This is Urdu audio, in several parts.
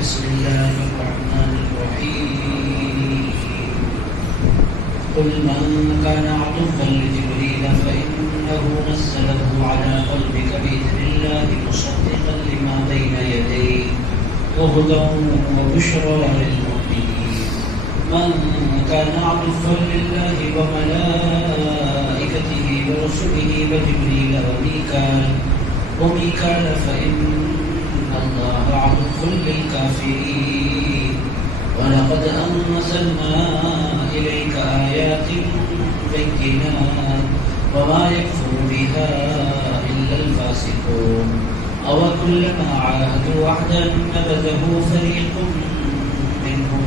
بسم الله الرحمن الرحيم قل من كان عدوا لجبريل فإنه نزله على قلبك بإذن الله مصدقا لما بين يديه وهدى وبشرى للمؤمنين من كان عدوا لله وملائكته ورسله وجبريل وميكال فإن الله عدو للكافرين ولقد أنزلنا إليك آيات بينات وما يكفر بها إلا الفاسقون أوكلما عاهدوا وعدا نبذه فريق منهم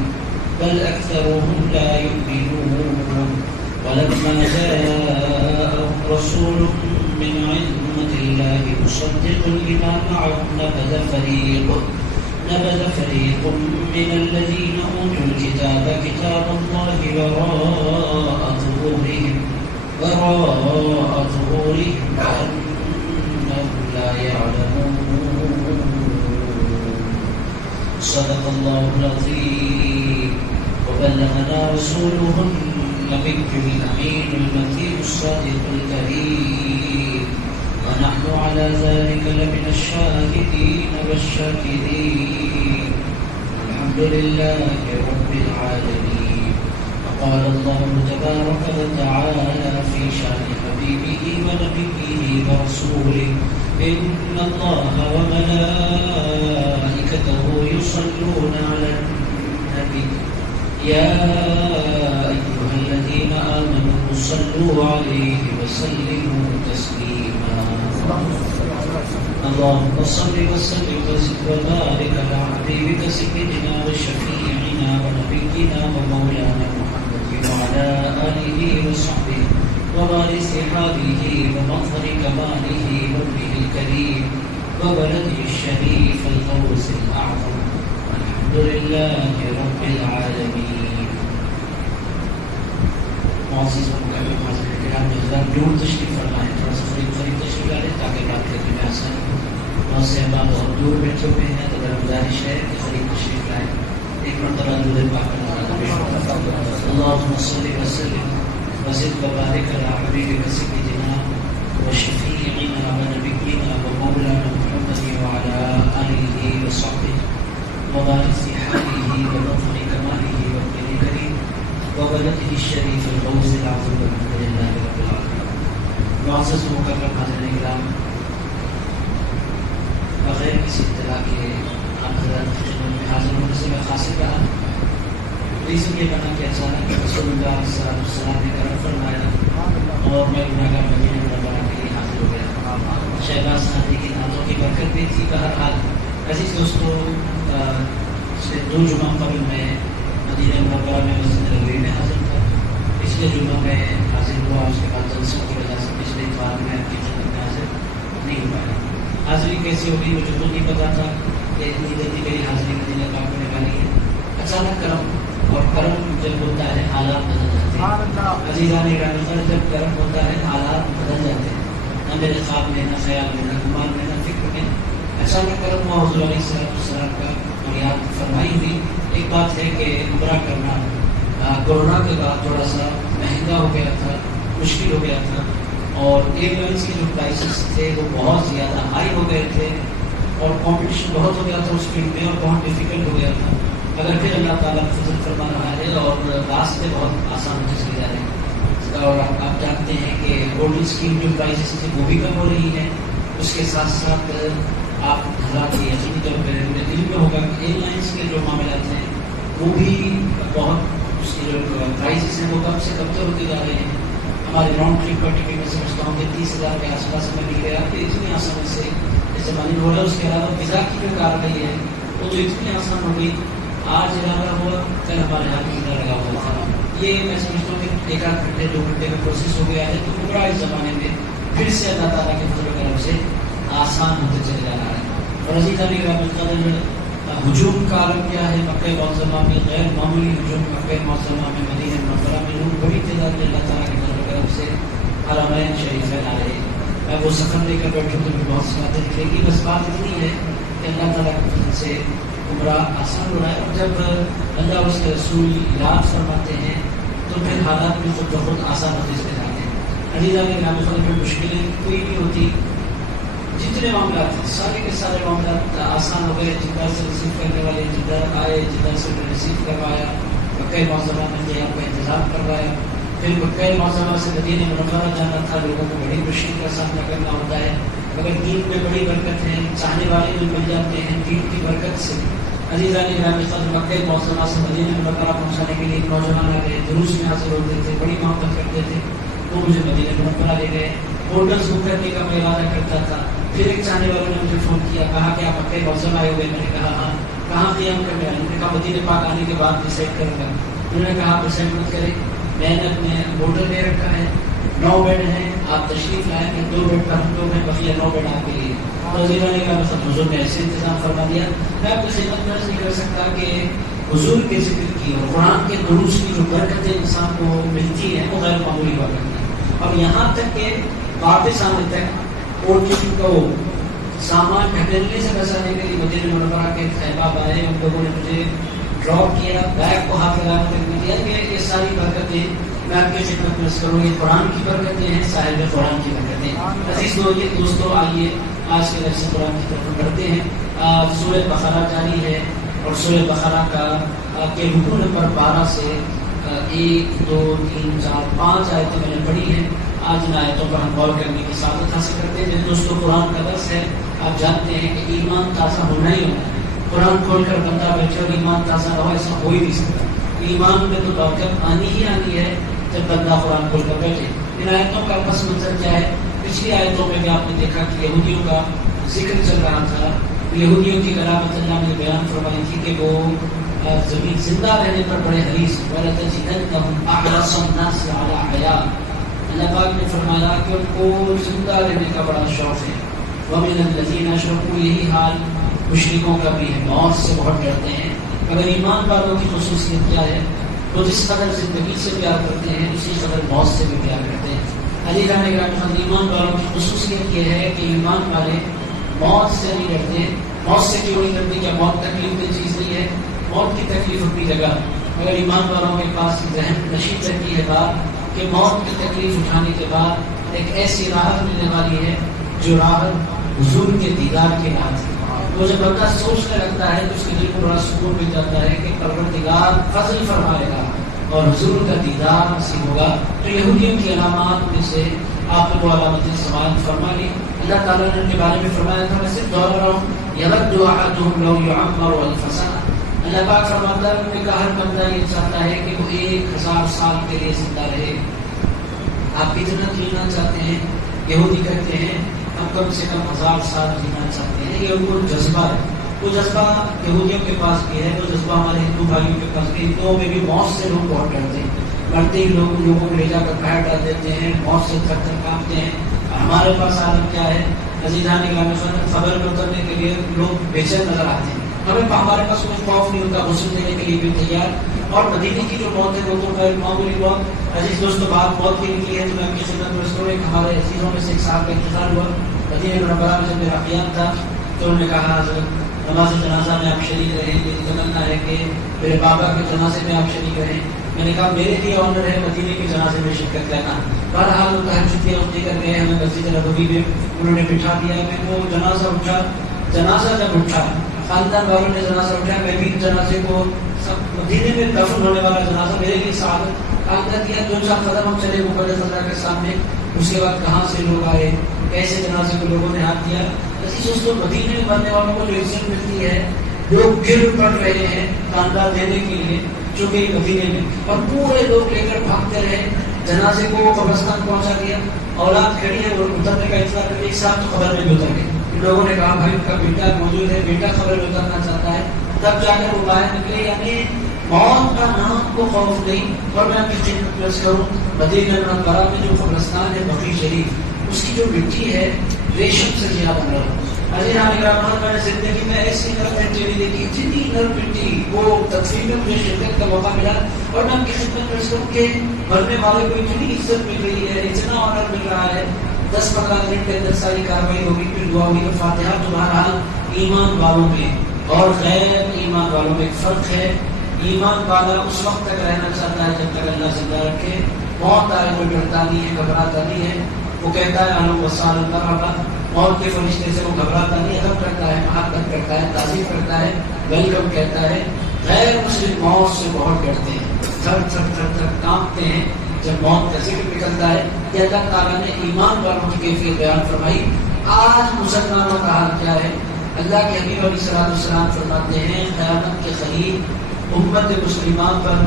بل أكثرهم لا يؤمنون ولما جاءهم رسول من عند الله مصدق لما معهم نبذ فريق من الذين أوتوا الكتاب كتاب الله وراء ظهورهم كأنهم لا يعلمون صدق الله العظيم وبلغنا رسوله النبي الأمين المكين الصادق الكريم ونحن على ذلك لمن الشاهدين والشاكرين الحمد لله رب العالمين. وقال الله تبارك وتعالى في شأن حبيبه ونبيه ورسوله إن الله وملائكته يصلون على النبي يا أيها الذين آمنوا صلوا عليه وسلموا تسليما. اللهم صل وسلم وزد وبارك على حبيبك سيدنا وشفيعنا ونبينا ومولانا محمد وعلى آله وصحبه ووارث حاله ومظهر كماله وابنه الكريم وولده الشريف الغوث الأعظم الحمد لله رب العالمين. معزز مکرم حاضرین کرام حضرات دور تشریف فرمائیں، تھوڑا سا قریب تشریف لا لیں تاکہ بات کرنے میں آسان ہو. بہت سے احباب بہت دور بیٹھے ہوئے ہیں تو میرا گزارش ہے کہ قریب تشریف لائیں. ایک مرتبہ درود پاک اللهم صل وسلم وزد وبارك على حبيبك سيدنا وشفيعنا ونبينا ومولانا محمد وعلى آله وصحبه وبارك في حاله ومظهر كماله وابنه الكريم وولده الشريف الغوث العظيم الحمد لله رب العالمين. معزز مکرم حاضرین کرام، بغیر کسی اطلاع کے آپ حضرات کی خدمت میں حاضر ہونے سے میں خاص رہا. ریزن یہ بنا کہ اچانک رسول اللہ صلی اللہ علیہ وسلم نے کرم فرمایا اور میں گناہگار مدینہ منورہ کے لیے حاضر ہو گیا. شہباز خانی کی نعتوں کی برکت بھی تھی. بہرحال عزیز دوستوں، پچھلے 2 جمعہ قبل میں مدینہ منورہ میں مسجد نبوی میں حاضر تھا. پچھلے جمعہ میں حاضر ہوا، اس کے بعد جلسوں کی وجہ سے پچھلے اتوار میں آپ کی خدمت میں حاضر نہیں ہو پایا. حاضری کیسی ہوگی مجھے خود نہیں پتا تھا کہ اتنی جلدی میری حاضری مدینہ پاک ہونے والی ہے. اچانک کرم، اور کرم جب ہوتا ہے حالات بدل جاتے ہیں. عزیزان گرامی، جب کرم ہوتا ہے حالات بدل جاتے ہیں. نہ میرے خواب میں، نہ خیال میں، نہ گمان میں، نہ فکر میں اچانک کرم ہوا. حضور علیہ السلام کا بنیاد فرمائی ہوئی. ایک بات ہے کہ عمرہ کرنا کورونا کے بعد تھوڑا سا مہنگا ہو گیا تھا، مشکل ہو گیا تھا، اور ایئر لائنس کے جو پرائسز تھے وہ بہت زیادہ ہائی ہو گئے تھے اور کمپٹیشن بہت ہو گیا تھا اس فیلڈ میں اور بہت ڈیفیکلٹ ہو گیا تھا. اگر پھر اللہ تعالیٰ فضل فرما رہا ہے اور راستے بہت آسان ہوتے چلے جا رہے ہیں. اور آپ جانتے ہیں کہ گولڈن اسکیم جو پرائسز تھی وہ بھی کم ہو رہی ہیں. اس کے ساتھ ساتھ آپ حضرات کے یقینی طور پر مجھے دل میں ہوگا کہ ایئر لائنس کے جو معاملات ہیں وہ بھی بہت، اس کی جو پرائسز ہیں وہ کم سے کم تر ہوتے جا رہے ہیں. ہمارے راؤنڈ ٹرپ کا ٹکٹ میں سمجھتا ہوں کہ 30,000 کے آس پاس میں مل گیا کہ اتنی آسانی سے جیسے منی ہو رہا ہے. اس کے علاوہ ویزا کی جو کارروائی ہے وہ تو اتنی آسان ہو گئی. آج ارادہ ہوا، کل ہمارے ہاتھ میں ویزا لگا ہوا تھا. یہ میں سمجھتا ہوں کہ 1 گھنٹے 2 گھنٹے کا پروسیس ہو گیا ہے. تو پورا اس زمانے میں پھر سے اللہ تعالیٰ کے فضل و کرم سے آسان ہوتے چلے جا رہا ہے. اور عزیز علی رحمۃ ہجوم کا عالم کیا ہے. مکہ معظمہ میں غیر معمولی ہجوم، مکہ معظمہ میں مدینہ منورہ میں لوگ بڑی تعداد میں اللہ تعالیٰ کے فضل و کرم سے حرمین شریفین آ رہے ہیں. میں وہ سفر لے کر بیٹھوں تو بھی بہت سی باتیں نکلے گی. بس بات اتنی ہے کہ اللہ تعالیٰ کے فضل سے عمرہ آسان ہو رہا ہے، اور جب اللہ اس کے رسول علاج فرماتے ہیں تو پھر حالات بھی خود بخود آسان ہوتے چلے جاتے ہیں۔ عزیزان گرامی خدا میں مشکلیں کوئی نہیں ہوتی، جتنے معاملات ہیں سارے کے سارے معاملات آسان ہو گئے۔ جدہ سے ریسیو کرنے والے جدہ آئے، جدہ سے ریسیو کروایا، مکہ معظمہ میں قیام کا انتظام کروایا، پھر مکہ معظمہ سے مدینہ منورہ جانا تھا۔ لوگوں کو بڑی مشکل کا سامنا کرنا ہوتا ہے، مگر دین میں بڑی برکت ہے، چاہنے والے بھی مل جاتے ہیں دین کی برکت سے۔ عزیزان گرامی خدا مکہ معظمہ سے مدینہ منورہ پہنچانے کے لیے ایک نوجوان آ گئے، دروس میں حاضر ہوتے تھے، بڑی محبت کرتے تھے، وہ مجھے مدینہ منورہ لے گئے۔ ہوٹلس بک کرنے کا میں ارادہ کرتا تھا، پھر ایک چاہنے والوں نے مجھے فون کیا، کہا کہ آپ مکہ معظمہ آئے ہوئے؟ میں نے کہا ہاں۔ کہاں قیام کرنے والے؟ میں نے کہا مدینہ پاک آنے کے بعد ڈیسائڈ کروں گا۔ انہوں نے کہا ڈیسائڈ مت کریں، میں نے اپنے ہوٹل لے رکھا ہے، 9 بیڈ ہیں، آپ تشریف لائیں، میں 2 بیڈ پر ہم لوگ ہیں، بقیہ 9 بیڈ آپ کے لیے۔ وزیروں نے کہا بس حضور نے ایسے انتظام فرما دیا۔ میں آپ کی خدمت میں نہیں کر سکتا کہ حضور کے ذکر کی اور قرآن کے دروس کی جو برکتیں انسان کو ملتی ہیں وہ غیر معمولی برکت ہے۔ اور یہاں تک کہ واپس آنے تک اور کو سامان ڈھکیلنے سے بچانے کے لیے مدینہ منورہ کے احباب آئے، ان لوگوں نے مجھے ڈراپ کیا، بیگ کو ہاتھ لگانے تک دیا کہ یہ ساری برکتیں میں آپ کی خدمت میں کروں، یہ قرآن کی برکتیں ہیں، صاحب قرآن کی برکتیں۔ عزیز دوستو آئیے آج کے درس قرآن کی طرف بڑھتے ہیں۔ سورہ بقرہ جاری ہے اور سورہ بقرہ کا کے رکوع نمبر 12 سے 1 2 3 4 5 آیتیں میں نے پڑھی ہیں۔ آج ان آیتوں پر ہم غور کرنے کی سعادت حاصل کرتے ہیں۔ میرے دوستوں قرآن کا درس ہے، آپ جانتے ہیں کہ ایمان تازہ ہونا ہی ہونا ہے۔ قرآن کھول کر بندہ بیٹھے اور ایمان تازہ نہ ہو ایسا ہو ہی نہیں سکتا۔ ایمان میں تو برکت آنی ہی آنی ہے جب بندہ قرآن کھول کر بیٹھے۔ ان آیتوں کا پس منظر کیا ہے؟ پچھلی آیتوں میں بھی آپ نے دیکھا کہ یہودیوں کا ذکر چل رہا تھا۔ یہودیوں کی علامت اللہ نے بیان فرمائی تھی کہ وہ زمین زندہ رہنے پر بڑے حریص، وَلَتَجِدَنَّهُمْ أَحْرَصَ النَّاسِ عَلَىٰ حَيَاةٍ۔ اللہ پاک نے فرمایا کہ ان کو زندہ رہنے کا بڑا شوق ہے۔ وَمِنَ الَّذِينَ أَشْرَكُوا، یہی حال مشرکوں کا بھی ہے، موت سے بہت ڈرتے ہیں۔ اگر ایمان والوں کی خصوصیت کیا ہے؟ وہ جس قدر زندگی سے پیار کرتے ہیں اسی قدر موت سے بھی پیار کرتے ہیں۔ علی رحمہ اللہ ایمان والوں کی خصوصیت یہ ہے کہ ایمان والے موت سے نہیں ڈرتے۔ موت سے کیوں نہیں ڈرتے؟ کیا موت تکلیف دہ چیز نہیں ہے؟ موت کی تکلیف اپنی جگہ، مگر ایمان والوں کے پاس ذہن نشید رہتی ہے بات کہ موت کی تکلیف اٹھانے کے بعد ایک ایسی راحت ملنے والی ہے جو راحت حضور کے دیدار کی راحت ہے۔ وہ جب بندہ سوچنے لگتا ہے تو اس کے دل کو بڑا سکون مل جاتا ہے کہ پروردگار فضل فرمائے گا اور حضور کا دیدار نصیب ہوگا۔ تو یہودیوں کی علامات میں سے آپ نے وہ علامتیں سماعت فرما لی۔ اللہ تعالیٰ نے ان کے بارے میں فرمایا تھا، میں صرف دوہرا رہا ہوں، یود احدہم لو یعمر الف سنہ۔ اللہ پاک فرماتا ہے ان میں کا ہر بندہ یہ چاہتا ہے کہ وہ 1000 سال کے لیے زندہ رہے۔ آپ کتنا جینا چاہتے ہیں؟ یہودی کہتے ہیں ہم کم سے کم 1000 سال جینا چاہتے ہیں۔ یہ ان کو جذبہ ہے، وہ جذبہ یہودیوں کے پاس بھی ہے، وہ جذبہ ہمارے ہندو بھائیوں کے پاس بھی۔ ہندوؤں میں بھی موت سے لوگ بہت ڈرتے ہیں، مرتے ہی لوگوں کو لے جا کر باہر ڈال دیتے ہیں، موت سے تھر تھر کانپتے ہیں۔ ہمارے پاس عالم کیا ہے؟ عزیزان گرامی خبر میں اترنے کے لیے لوگ بے چین نظر آتے ہیں، ہمارے پاس کوئی خوف نہیں ہوتا، غسل دینے کے لیے بھی تیار۔ اور مدینے کی جو موت ہے وہ تو غیر معمولی موت۔ عزیز دوستوں بات موت کی نکلی ہے تو میں آپ کی خدمت میں رسول ایک ہمارے عزیزوں میں سے ایک صاحب کا انتقال ہوا مدینہ منورہ میں۔ جب میرا قیام تھا تو انہوں نے کہا حضرت نماز جنازہ میں آپ شریک رہیں، میری تمنا ہے کہ میرے بابا کے جنازے میں آپ شریک رہیں۔ میں نے کہا میرے لیے آنر ہے مدینے کے جنازے میں شرکت کرنا۔ بہرحال وہ تہجد اٹھنے کر گئے، ہمیں مسجد نبوی میں انہوں نے بٹھا دیا۔ میں وہ جنازہ اٹھا، جنازہ جب اٹھا خاندان والوں نے جنازہ اٹھایا، میں بھی جنازے کو سب مدینے میں دفن ہونے والا جنازہ میرے لیے سعادت آگاہ دیا۔ 2-4 قدم ہم چلے مقدس اللہ کے سامنے، اس کے بعد کہاں سے لوگ آئے، کیسے جنازے کو لوگوں نے ہاتھ دیا۔ اسی دوستوں مدینے میں مرنے والوں کو جو عزت ملتی ہے، لوگ گر پڑ رہے ہیں خاندان دینے کے لیے چونکہ مدینے میں، اور پورے لوگ لے کر بھاگتے رہے، جنازے کو قبرستان پہنچا دیا۔ اولاد کھڑی ہے وہ اترنے کا انتظار کرتے، ایک ساتھ تو خبر میں بھی اتر گئے۔ لوگوں نے کہا بھائی ان کا بیٹا موجود ہے، بیٹا خبر میں اترنا چاہتا ہے، تب جا کر وہ باہر نکلے۔ یعنی موت کا نام کو خوف نہیں۔ اور میں آپ کی خدمت کروں مدینہ منورہ میں جو قبرستان ہے بقیع شریف، اس کی جو مٹی ہے ریشم سے زیادہ نرم۔ عزیز میں نے زندگی میں ایسی نرم مٹی نہیں دیکھی، اتنی نرم مٹی۔ وہ تقسیم میں مجھے شرکت کا موقع ملا اور میں آپ کی خدمت میں کروں کہ مرنے والے کو اتنی عزت مل رہی ہے، اتنا آنر مل رہا ہے۔ 10-15 منٹ کے اندر ساری کاروائی ہوگی، پھر دعا ہوگی، فاتحہ۔ تو بہرحال ایمان والوں میں اور غیر ایمان والوں میں ایک فرق ہے. ایمان والا اس وقت تک رہنا چاہتا ہے جب تک اللہ زندہ رکھے. موت آئے تو ڈرتا نہیں ہے, گھبراتا نہیں ہے. وہ کہتا ہے اہلا وسہلا مرحبا, موت کے فرشتے سے وہ گھبراتا نہیں, ادب کرتا ہے, محبت کرتا ہے, تعظیم کرتا ہے, ویلکم کہتا ہے. غیر مسلم موت سے بہت ڈرتے ہیں, تھر تھر تھر تھر کانپتے ہیں جب موت کا ذکر نکلتا ہے. کہ اللہ تعالیٰ نے ایمان والوں کی کیفیت بیان فرمائی. آج مسلمانوں کا حال کیا ہے؟ اللہ کے حبیب علیہ السلام فرماتے ہیں قیامت کے قریب امت مسلمان پر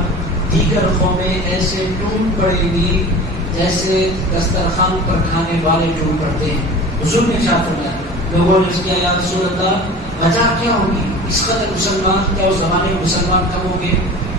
دیگر قومیں ایسے ٹوٹ پڑے گی جیسے دسترخوان پر کھانے والے ٹوٹ پڑتے ہیں. حضور نے ارشاد فرمایا, لوگوں نے اس کیا یا رسول اللہ وجہ کیا ہوگی, اس قدر مسلمان, کیا اس زمانے میں مسلمان کم ہوں گے؟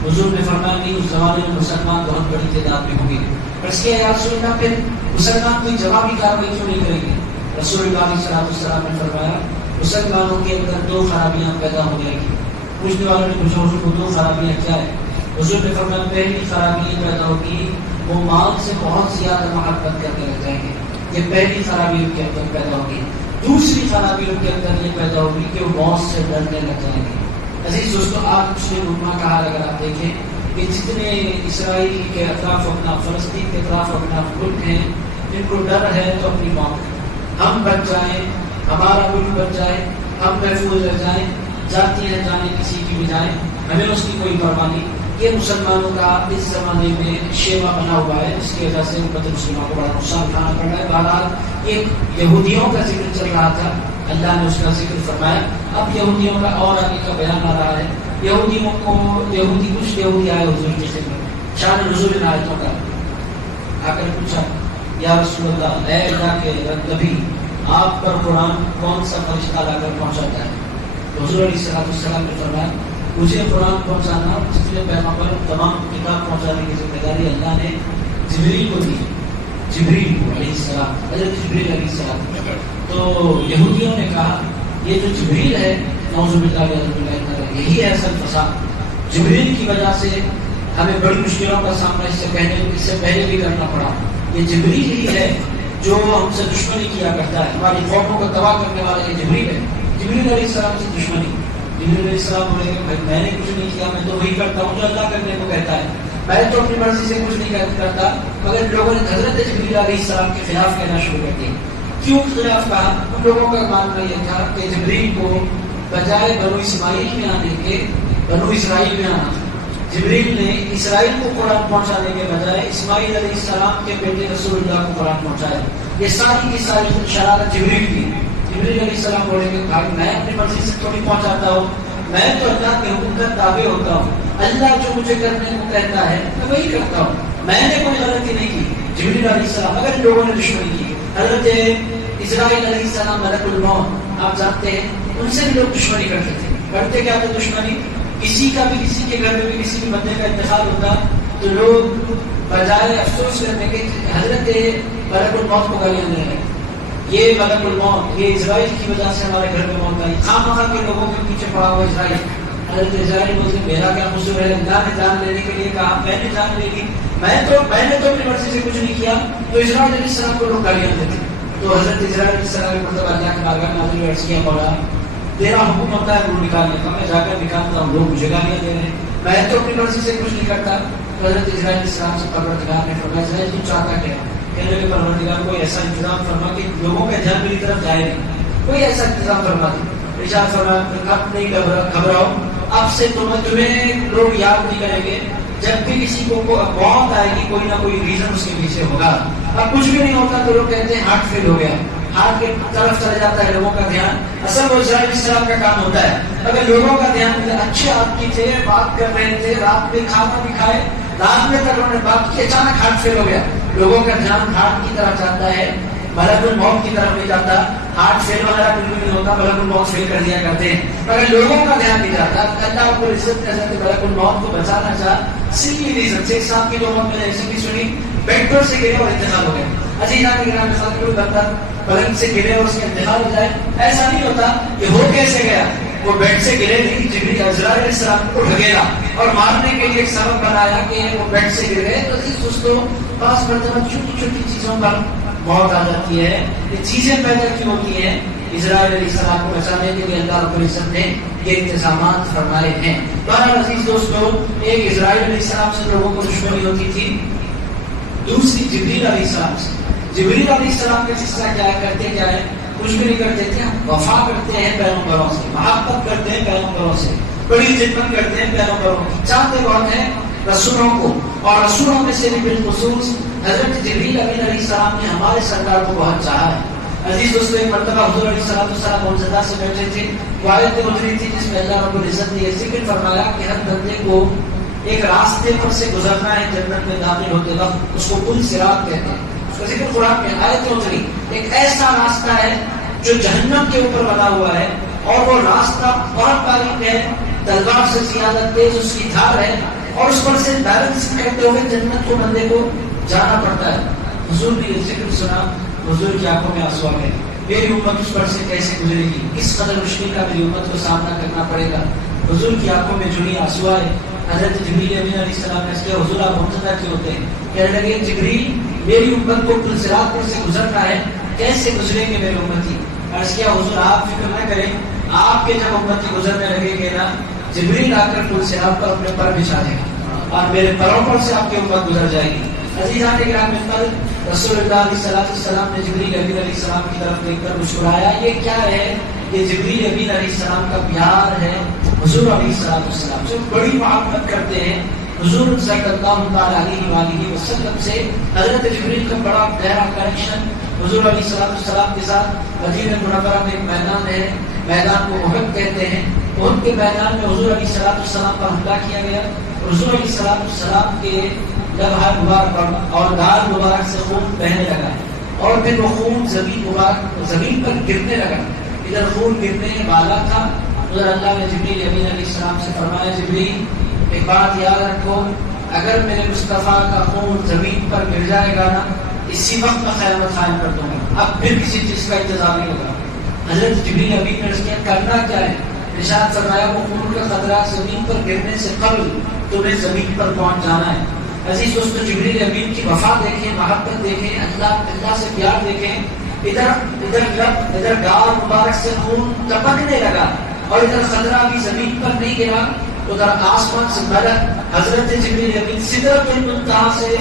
حضور نے فرمایا نہیں, اس زمانے میں مسلمان بہت بڑی تعداد میں ہوں گے. پر اس کے یا رسول اللہ پھر مسلمان کوئی جوابی کارروائی کیوں نہیں کریں گے؟ رسول اللہ علیہ السلام نے فرمایا مسلمانوں کے اندر دو خرابیاں پیدا ہو جائیں گی. پوچھنے والوں نے پوچھا حضور کو دو خرابیاں کیا ہے؟ حضور نے فرمایا پہلی خرابی یہ پیدا ہوگی وہ مال سے بہت زیادہ محبت کرتے رہ جائیں گے. یہ پہلی خرابی ان کے اندر پیدا ہوگی. دوسری خرابی ان کے اندر یہ پیدا ہوگی کہ وہ موت سے ڈرنے لگ جائیں گے. عزیز دوستو, آج مسلم امہ کا حال اگر آپ دیکھیں کہ جتنے اسرائیل کے اطراف اپنا, فلسطین کے اطراف اپنا ملک ہیں, ان کو ڈر ہے تو اپنی موت, ہم بچ جائیں, ہمارا ملک بچ جائے, ہم محفوظ رہ جائیں, جاتی ہے جانے کسی کی بجائے, ہمیں اس کی کوئی پرواہ نہیں. یہ مسلمانوں کا اس زمانے میں شیوا بنا ہوا ہے, اس کی وجہ سے امت مسلمہ کو بڑا نقصان اٹھانا پڑ رہا ہے. بہرحال یہ یہودیوں کا ذکر چل رہا تھا, اللہ نے اس کا ذکر فرمایا. اب یہودیوں کا اور آگے کا بیان آ رہا ہے. یہودیوں کو کچھ یہودی آئے حضور کی خدمت, شان نزول ان آیتوں کا, آ کر پوچھا یا رسول اللہ, اے اللہ کے نبی, آپ پر قرآن کون سا فرشتہ لا کر پہنچاتا ہے؟ حضور علیہ السلام نے فرمایا مجھے قرآن پہنچانا, جتنے پیغمبر تمام کتاب پہنچانے کی ذمہ داری اللہ نے جبریل کو دی. جبریل علیہ السلام, حضرت جبریل علیہ السلام. تو یہودیوں نے کہا یہ جو جبریل ہے نعوذ باللہ یہی ہے اصل فساد. جبریل کی وجہ سے ہمیں بڑی مشکلوں کا سامنا اس سے پہلے بھی کرنا پڑا. یہ جبریل ہی ہے جو ہم سے دشمنی کیا کرتا ہے, ہماری قوموں کو تباہ کرنے والا یہ جبریل ہے. جبریل علیہ السلام سے دشمنی. جبریل علیہ السلام بولے کہ بھائی میں نے کچھ نہیں کیا, میں تو وہی کرتا ہوں جو اللہ کرنے کو کہتا ہے, میں تو اپنی مرضی سے کچھ نہیں کرتا. مگر لوگوں نے حضرت جبریل علیہ السلام کے خلاف کہنا شروع کر دیا. کیوں خلاف کہا؟ ان لوگوں کا ماننا یہ تھا کہ جبریل کو بجائے بنو اسماعیل میں آنے کے بنو اسرائیل میں آنا تھا. جبریل نے اسرائیل کو قرآن پہنچانے کے بجائے اسماعیل علیہ السلام کے بیٹے رسول اللہ کو قرآن پہنچایا. یہ ساری کی ساری شرارت جبریل کی. جبریل علیہ السلام بولے کہ بھائی میں اپنی مرضی سے تھوڑی پہنچاتا ہوں, میں تو اللہ کے حکم کا تابع ہوتا ہوں. اللہ جو مجھے کرنے کو کہتا ہے میں وہی کرتا ہوں, میں نے کوئی غلطی نہیں کی. جبریل علیہ السلام, اگر لوگوں نے دشمنی کی, حضرت اسرائیل علیہ السلام ملک الموت آپ جانتے ہیں, ان سے بھی لوگ دشمنی کرتے تھے. کرتے کیا تھے دشمنی؟ کسی کا بھی کسی کے گھر میں بھی کسی بھی بندے کا انتقال ہوتا تو لوگ بجائے افسوس کرنے کے حضرت ملک الموت کو گالیاں دینے لگے. یہ ملک الموت, یہ اسرائیل کی وجہ سے ہمارے گھر میں موت آئی. خواہ کے لوگوں کے پیچھے پڑا ہوا اسرائیل. حضرت اسرائیل بولتے میرا کیا قصور ہے, اللہ نے جان لینے کے لیے کہا, میں نے جان لے لی, میں تو اپنی مرضی سے کچھ نہیں کیا. تو اسرائیل علیہ السلام کو لوگ گالیاں دیتے. تو حضرت اسرائیل علیہ السلام نے مرتبہ اللہ کے بارگاہ میں حاضر عرض کیا, مولا تیرا حکم ہوتا ہے روح نکالنے کا, میں جا کر نکالتا ہوں, لوگ مجھے گالیاں دے رہے ہیں, میں تو اپنی مرضی سے کچھ نہیں کرتا. تو حضرت اسرائیل علیہ السلام سے پروردگار نے فرمایا اسرائیل تو چاہتا کیا؟ کہنے لگے پروردگار کوئی ایسا انتظام فرما کہ لوگوں کا دھیان میری طرف جائے نہیں, کوئی ایسا انتظام فرما دے. ارشاد فرمایا اب نہیں گھبراؤ, اب سے تمہیں لوگ یاد نہیں کریں گے. جب بھی کسی کو موت آئے گی کوئی نہ کوئی ریزن اس کے پیچھے ہوگا. اب کچھ بھی نہیں ہوتا تو لوگ کہتے ہیں ہارٹ فیل ہو گیا, ہاتھ کے طرف چلا جاتا ہے لوگوں کا دھیان. اصل وہ اسرائیل السلام کا کام ہوتا ہے. اگر لوگوں کا دھیان اچھے آدمی تھے, بات کر رہے تھے, رات میں کھانا بھی کھائے, رات میں تک انہوں نے بات کی, اچانک ہارٹ فیل ہو گیا. لوگوں کا دھیان ہارٹ کی طرف جاتا ہے, ملک الموت کی طرف نہیں جاتا. ہارٹ فیل وغیرہ بالکل نہیں ہوتا, ملک الموت فیل کر دیا کرتے ہیں. مگر لوگوں کا دھیان نہیں جاتا. اللہ کو عزت کے ساتھ ملک الموت کو بچانا چاہا. سیدھی ریزن سے ایک صاحب کی جو موت میں نے ایسے بھی سنی, بیڈ سے گرے اور انتقال ہو گیا. عزیزان گرام کے ساتھ کوئی بندہ پلنگ سے گرے اور اس کا انتقال ہو جائے, ایسا نہیں ہوتا. یہ ہو کیسے گیا؟ وہ بیڈ سے گرے نہیں, جبریل علیہ السلام کو ڈھکیلا اور مارنے کے لیے ایک سبب بنایا کہ وہ بیڈ سے گر گئے. تو دوستوں بعض مرتبہ چھوٹی چھوٹی چیزوں پر موت آ جاتی ہے. یہ چیزیں پیدا کیوں ہوتی ہیں؟ اسرائیل علیہ السلام کو بچانے کے لیے اللہ رب العزت نے یہ انتظامات فرمائے ہیں۔ بہرحال عزیز دوستو، ایک اسرائیل علیہ السلام سے لوگوں کو دشمنی ہوتی تھی، دوسری جبریل علیہ السلام سے۔ جبریل علیہ السلام کا قصہ کیا ہے، کرتے کیا ہے، کچھ بھی نہیں کرتے تھے، وفا کرتے ہیں پیغمبروں سے، محبت کرتے ہیں پیغمبروں سے، بڑی خدمت کرتے ہیں پیغمبروں کی، چاہتے کون ہیں، رسولوں کو، اور رسولوں میں سے بھی بالخصوص حضرت جبریل امین علیہ السلام نے ہمارے سرکار کو بہت چاہا ہے۔ عزیز دوستو، ایک مرتبہ حضور علیہ السلام موجودہ سے بیٹھے تھے، آیت اتری تھی جس میں اللہ رب العزت نے یہ ذکر فرمایا کہ ہر بندے کو ایک راستے پر سے گزرنا ہے جنت میں داخل ہوتے وقت، اس کو پل صراط کہتے ہیں۔ اس کا ذکر قرآن میں آیت اتری، ایک ایسا راستہ ہے جو جہنم کے اوپر بنا ہوا ہے، اور وہ راستہ بہت باریک ہے، تلوار سے زیادہ تیز اس کی دھار ہے، اور اس پر سے بیلنس کرتے ہوئے جنت کو بندے کو جانا پڑتا ہے۔ حضور نے یہ ذکر سنا، حضور کی آنکھوں میں آنسو آ گئے، میری امت اس پر سے کیسے گزرے گی، اس قدر مشکل کا میری امت کو سامنا کرنا پڑے گا۔ حضور کی آنکھوں میں جھڑی آنسو آئے۔ حضرت جبریل امین علیہ السلام نے اس کے حضور آپ منتظر کیوں ہوتے ہیں، کہنے لگے جبریل میری امت کو پل صراط پر سے گزرنا ہے، کیسے گزریں گے میری امتی؟ عرض کیا حضور آپ فکر نہ کریں، آپ کے جب امتی گزرنے لگے گے نا، جبریل آ کر پل صراط پر اپنے پر بچھا دے گا اور میرے پروں پر سے آپ کی امت گزر جائے گی۔ عزیزان کرام، رسول اللہ علیہ السلام نے جبریل امین علیہ السلام کی طرف دیکھ کر مسکرایا۔ یہ کیا ہے؟ یہ جبریل امین علیہ السلام کا پیار ہے حضور علیہ السلام سے، بڑی محبت کرتے ہیں حضور صلی اللہ علیہ وسلم سے۔ حضرت جبریل کا بڑا گہرا کنیکشن حضور علیہ السلام کے ساتھ۔ مدینہ منورہ میں ایک میدان ہے، میدان کو احد کہتے ہیں، احد کے میدان میں حضور علیہ السلام پر حملہ کیا گیا، حضور علیہ السلام کے لبہ مبارک اور گال مبارک سے خون بہنے لگا، اور پھر وہ خون زمین پر گرنے لگا، ادھر خون گرنے والا تھا، ادھر اللہ نے جبریل امین علیہ السلام سے فرمایا جبریل ایک بات یاد رکھو، اگر میرے مصطفیٰ کا خون زمین پر گر جائے گا نا، اسی وقت میں قیامت قائم کر دوں گا، اب پھر کسی چیز کا انتظار نہیں ہوگا۔ حضرت جبریل امین نے اس کے کرنا کیا ہے، ارشاد فرمایا وہ خون کا خطرہ زمین پر گرنے سے قبل تمہیں زمین پر پہنچ جانا ہے۔ عزیز دوستو، جبریل امین کی وفا دیکھیں، محبت دیکھیں، اللہ سے پیار دیکھیں۔ ادھر گال مبارک سے خون ٹپکنے لگا، اور ادھر خطرہ بھی زمین پر نہیں گرا، ادھر آسمان سے ملک حضرت جبریل امین سدرۃ المنتہا سے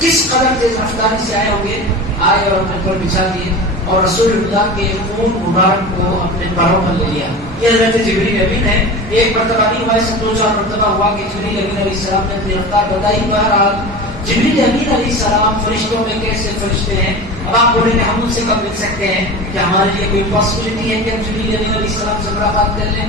کس قدر تیز رفتاری سے آئے ہوں گے، آئے اور اپنے پر بچھا دیے، اور رسول اللہ کے خون مبارک کو اپنے پروں پر لے لیا۔ یہ حضرت جبریل امین ہے۔ ایک مرتبہ نہیں ہوا، اسے 2-4 مرتبہ ہوا کہ جبریل امین علیہ السلام نے اپنی رفتار بتائی۔ بہرحال جبریل امین علیہ السلام فرشتوں میں کیسے فرشتے ہیں؟ اب آپ بولیں گے ہم ان سے کب مل سکتے ہیں، کہ ہمارے لیے کوئی پاسبلٹی ہے کہ ہم جبریل امین علیہ السلام سے ملاقات کر لیں؟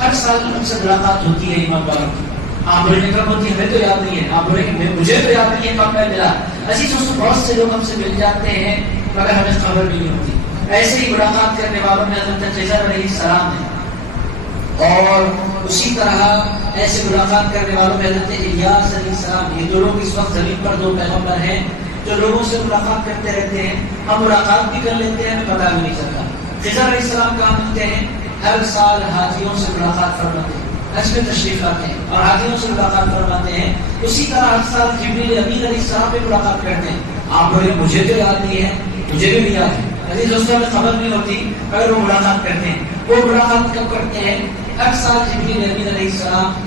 ہر سال ان سے ملاقات ہوتی ہے ایمان والوں کی۔ آپ بولیں گے کب ہوتی ہے، ہمیں تو یاد نہیں ہے، آپ بولیں گے مجھے تو یاد نہیں ہے کب میں ملا۔ عزیز دوستو، بہت سے لوگ ہم سے مل جاتے ہیں مگر ہمیں خبر نہیں ہوتی۔ ایسے ہی ملاقات کرنے والوں میں حضرت خضر علیہ السلام ہے، اور اسی طرح ایسے ملاقات کرنے والوں میں حضرت الیاس علیہ السلام۔ یہ دو لوگ اس وقت زمین پر دو پیغمبر ہیں جو لوگوں سے ملاقات کرتے رہتے ہیں۔ ہم ملاقات بھی کر لیتے ہیں، ہمیں پتہ بھی نہیں چلتا۔ خضر علیہ السلام کہاں ملتے ہیں؟ ہر سال حاجیوں سے ملاقات فرماتے ہیں، حج میں تشریف لاتے ہیں اور حاجیوں سے ملاقات فرماتے ہیں۔ اسی طرح ہر سال جبریل امین علیہ السلام پہ ملاقات کرتے ہیں۔ آپ بولے مجھے تو یاد نہیں ہے، مجھے بھی نہیں یاد ہے، عزیز دوستوں میں خبر نہیں ہوتی اگر وہ ملاقات کرتے ہیں۔ وہ ملاقات کب کرتے ہیں؟ ہر سال جبریل امین علیہ السلام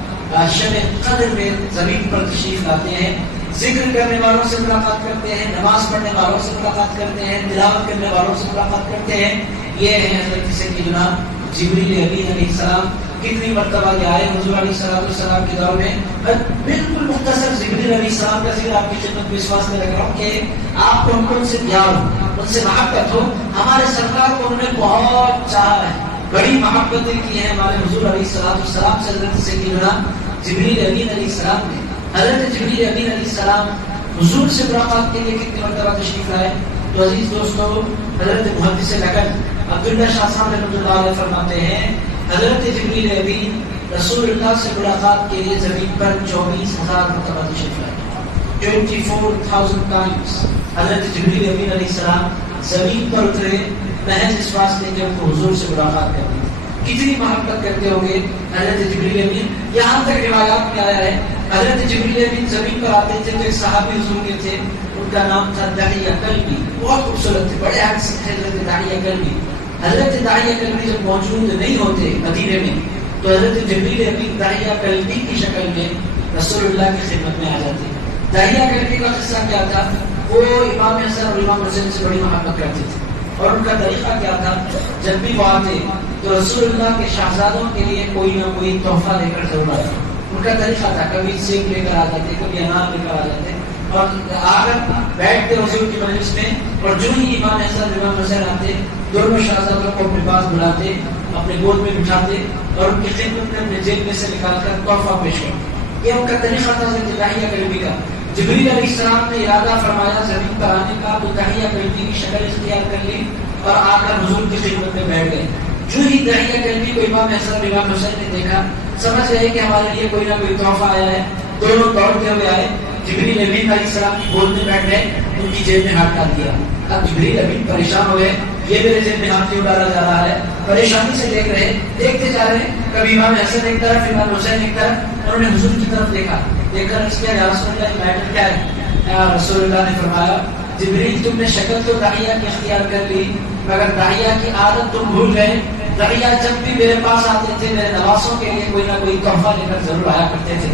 شب قدر میں زمین پر تشریف لاتے ہیں، ذکر کرنے والوں سے ملاقات کرتے ہیں، نماز پڑھنے والوں سے ملاقات کرتے ہیں، تلاوت کرنے والوں سے ملاقات کرتے ہیں۔ یہ ہے حضرت سیدنا جبریل امین علیہ السلام۔ کتنی مرتبہ یہ آئے حضور علیہ السلام کے دور میں؟ بالکل مختصر جبریل علیہ السلام کا ذکر آپ کی خدمت میں اس واسطے لگ رہا ہوں کہ آپ کو ان سے پیار ہو، ان سے محبت ہو۔ ہمارے سرکار کو انہوں نے بہت چاہا ہے، بڑی محبتیں کی ہیں ہمارے حضور علیہ السلام سے۔ حضرت سیدنا جبریل امین علیہ السلام نے، حضرت جبریل امین علیہ السلام حضور سے ملاقات کے لیے کتنی مرتبہ تشریف لائے؟ تو عزیز دوستو، حضرت محدث نقل عبداللہ شاہ صاحب رحمۃ اللہ علیہ فرماتے ہیں حضرت جبریل امین رسول اللہ سے ملاقات کے لیے زمین پر 24,000 مرتبہ تشریف لائے۔ 24,000 times حضرت جبریل امین علیہ السلام زمین پر اترے، محض اس واسطے کہ ان کو حضور سے ملاقات کرنی۔ کتنی محبت کرتے ہوں گے حضرت جبریل امین۔ یہاں تک روایات میں آیا ہے حضرت جبریل امین زمین پر آتے تھے تو ایک صحابی حضور کے تھے، ان ان کا نام تھا داعیہ کلبی، بہت خوبصورت تھے، بڑے حسین تھے حضرت داعیہ کلبی. حضرت داعیہ کلبی جب موجود نہیں ہوتے مدینے میں تو حضرت جبریل امین داعیہ کلبی کی شکل میں رسول اللہ کی خدمت میں آ جاتے. داعیہ کلبی کا قصہ کیا تھا؟ وہ امام حسن اور امام حسین سے بڑی محبت کرتے تھے، اور ان کا طریقہ کیا تھا؟ جب بھی وہ آتے تو رسول اللہ کے شہزادوں کے لیے کوئی نہ کوئی تحفہ لے کر ضرور آتے. ان کا طریقہ تھا کبھی سیب لے کر آ جاتے، کبھی انار لے کر آ جاتے، اور آ کر بیٹھتے حضور کی مجلس میں، اور جو ہی امام حسن امام حسین آتے دونوں شہزادوں کو اپنے پاس بلاتے، اپنے گود میں بٹھاتے اور ان کی خدمت میں اپنے جیب میں سے نکال کر تحفہ پیش کرتے. یہ ان کا طریقہ تھا حضرت داعیہ کلبی کا. جبریل علیہ السلام نے ارادہ فرمایا زمین پر آنے کا تو داعیہ کلبی کی شکل اختیار کر لی اور آ کر حضور کی خدمت میں بیٹھ گئے. جو ہی داعیہ کلبی کو امام حسن اور امام حسین نے دیکھا سمجھ گئے کہ ہمارے لیے کوئی نہ کوئی تحفہ آیا ہے. دونوں دوڑتے ہوئے آئے، جبریل امین علیہ السلام کی گود میں بیٹھ گئے، ان کی جیب میں ہاتھ ڈال دیا. اب جبریل امین پریشان ہوئے، یہ میرے جیب میں ہاتھ کیوں ڈالا جا رہا ہے؟ پریشانی سے دیکھ رہے، دیکھتے جا رہے، کبھی امام حسن ایک طرف امام حسین ایک طرف. انہوں نے حضور کی طرف دیکھا، دیکھ کر اس کے یا رسول اللہ میٹر کیا ہے؟ یا رسول اللہ نے فرمایا جبریل تم نے شکل تو داعیہ کی اختیار کر لی مگر داعیہ کی عادت تم بھول گئے. داعیہ جب بھی میرے پاس آتے تھے میرے نواسوں کے لیے کوئی نہ کوئی تحفہ لے کر ضرور آیا کرتے تھے.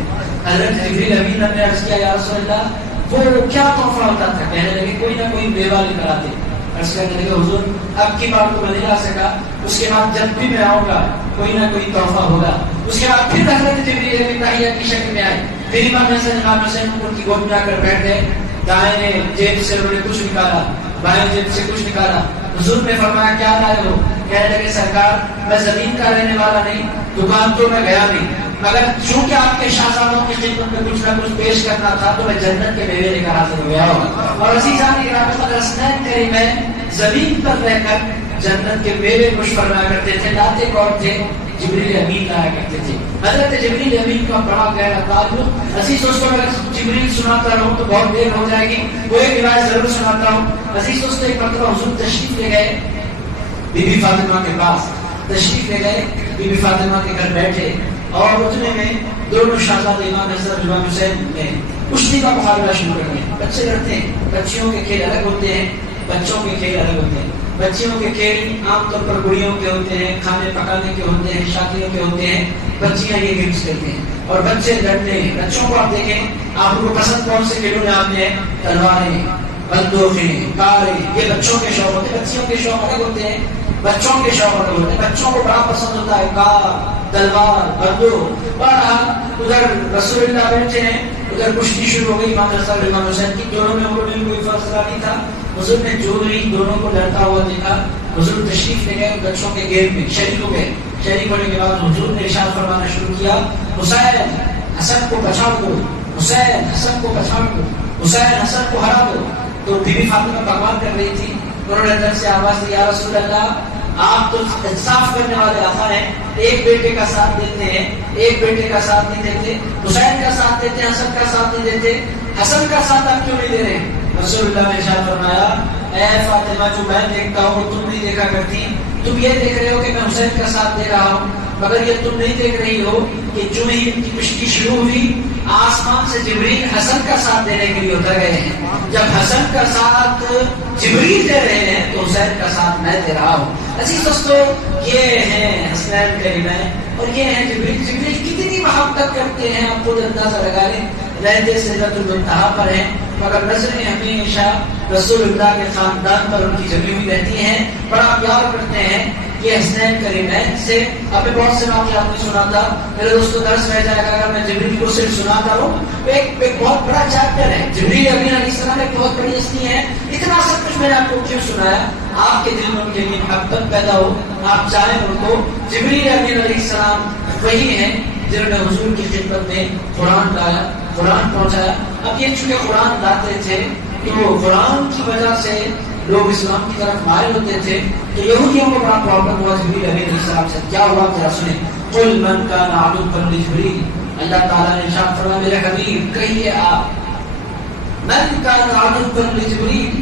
حضرت جبریل امین نے عرض کیا یا رسول اللہ وہ کیا تحفہ ہوتا تھا؟ کہنے لگے کوئی نہ کوئی میوہ لے کر آتے. عرض کرنے لگے حضور اب کی بار تو میں نہیں آ سکا، اس کے بعد جب بھی میں آؤں گا کوئی نہ کوئی تحفہ ہوگا. اس کے بعد پھر حضرت جبریل امین داعیہ کی شکل میں آئے، پھر امام حسن امام حسین ان کی گود میں آ کر بیٹھ گئے. دائیں جیب سے انہوں نے کچھ نکالا، بائیں جیب سے کچھ نکالا. حضور نے فرمایا کیا لائے ہو؟ کہنے لگے سرکار میں زمین کا رہنے والا نہیں، دکان تو میں گیا نہیں، مگر چونکہ آپ کے شہزادوں کی خدمت میں کچھ نہ کچھ پیش کرنا تھا تو میں جنت کے میوے لے کر حاضر ہو گیا ہوں. اور عزیزان کرام اگر حسنین کریم میں زمین پر رہ کر جنت کے میوے کچھ فرمایا کرتے تھے. لاتے کون تھے؟ جبریل امین لایا کرتے تھے. حضرت جبریل امین کا بڑا گہرا تعلق. عزیز دوستوں اگر جبریل سناتا رہوں تو بہت دیر ہو جائے گی، وہ ایک روایت ضرور سناتا ہوں. عزیز دوستوں ایک مرتبہ حضور تشریف لے گئے بی بی فاطمہ کے پاس، تشریف لے گئے بی بی فاطمہ کے گھر بیٹھے، اور اتنے میں دونوں شہزادے امام حسن امام حسین نے کشتی کا مقابلہ شروع کر دیا. بچے لڑتے ہیں، بچیوں کے کھیل الگ ہوتے ہیں، بچوں کے کھیل الگ ہوتے ہیں. بچیوں کے کھیل عام طور پر گڑیوں کے ہوتے ہیں، کھانے پکانے کے ہوتے ہیں، شادیوں کے ہوتے ہیں. بچیاں یہ گیمز کھیلتے ہیں اور بچے لڑتے ہیں. بچوں کو آپ دیکھیں، آپ کو پسند کون سے کھیلوں میں آتے ہیں؟ تلواریں، بندوقیں، کاریں، یہ بچوں کے شوق ہوتے ہیں. بچیوں کے شوق الگ ہوتے ہیں، بچوں کے شوق الگ ہوتے ہیں. بچوں کو بڑا پسند ہوتا ہے کار، تلوار، بندوق. اور ادھر رسول اللہ بیٹھے ہیں، ادھر کشتی شروع ہو گئی امام حسن امام حسین کی. دونوں میں عمر میں کوئی فاصلہ نہیں تھا. حضور نے جو ہی دونوں کو لڑتا ہوا دیکھا، حضور تشریف لے گئے بچوں کے گیم میں شریک ہو گئے. شریک ہونے کے بعد حضور نے ارشاد فرمانا شروع کیا حسین حسن کو بچا دو، حسین حسن کو بچا دو، حسین حسن کو ہرا دو. تو بی بی فاطمہ بغوان کر رہی تھی، انہوں نے اندر سے آواز دی یا رسول اللہ آپ تو انصاف کرنے والے آقا ہیں، ایک بیٹے کا ساتھ دیتے ہیں، ایک بیٹے کا ساتھ نہیں دیتے، حسین کا ساتھ دیتے ہیں، حسن کا ساتھ نہیں دیتے، حسن کا ساتھ آپ کیوں نہیں دے رہے؟ رسول اللہ نے ارشاد فرمایا اے فاطمہ جو میں دیکھتا ہوں وہ تم نہیں دیکھا کرتی. تم یہ دیکھ رہے ہو کہ میں حسین کا ساتھ دے رہا ہوں، مگر یہ تم نہیں دیکھ رہی ہو کہ جو ہی ان کی کشتی شروع ہوئی آسمان سے جبریل حسن کا ساتھ دینے کے لیے اتر گئے ہیں. جب حسن کا ساتھ جبریل دے رہے ہیں تو حسین کا ساتھ میں دے رہا ہوں. عزیز دوستو یہ ہیں حسنین کریمین اور یہ ہیں جبریل. جبریل کتنی محبت کرتے ہیں آپ خود اندازہ لگا لیں. رہتے سدرۃ المنتہا پر ہیں مگر نظریں ہمیشہ رسول اللہ کے خاندان پر ان کی جمی ہوئی رہتی ہیں. بڑا پیار کرتے ہیں. یہ حسنین کریمین سے ابھی بہت سے واقعات میں سنا تھا. میرے دوستوں درس رہ جائے گا اگر میں جبریل کو صرف سناتا ہوں. ایک بہت بڑا چیپٹر ہے. جبریل امین علیہ السلام ایک بہت بڑی ہستی ہے. اتنا سب کچھ میں نے آپ کو کیوں سنایا؟ آپ کے دل میں ان کے لیے محبت پیدا ہو، آپ چاہیں ان کو. جبریل امین علیہ السلام وہی ہیں جنہوں نے حضور کی خدمت میں قرآن لایا، قرآن پہنچایا. اب یہ چونکہ قرآن لاتے تھے تو قرآن کی وجہ سے لوگ اسلام کی طرف مائل ہوتے تھے. تو یہودیوں کو بڑا پرابلم ہوا جبریل علیہ السلام سے. کیا ہوا ذرا سنیں. قل من کان عدوا لجبریل، اللہ تعالیٰ نے ارشاد فرمایا میرے حبیب کہیے آپ من کان عدوا لجبریل،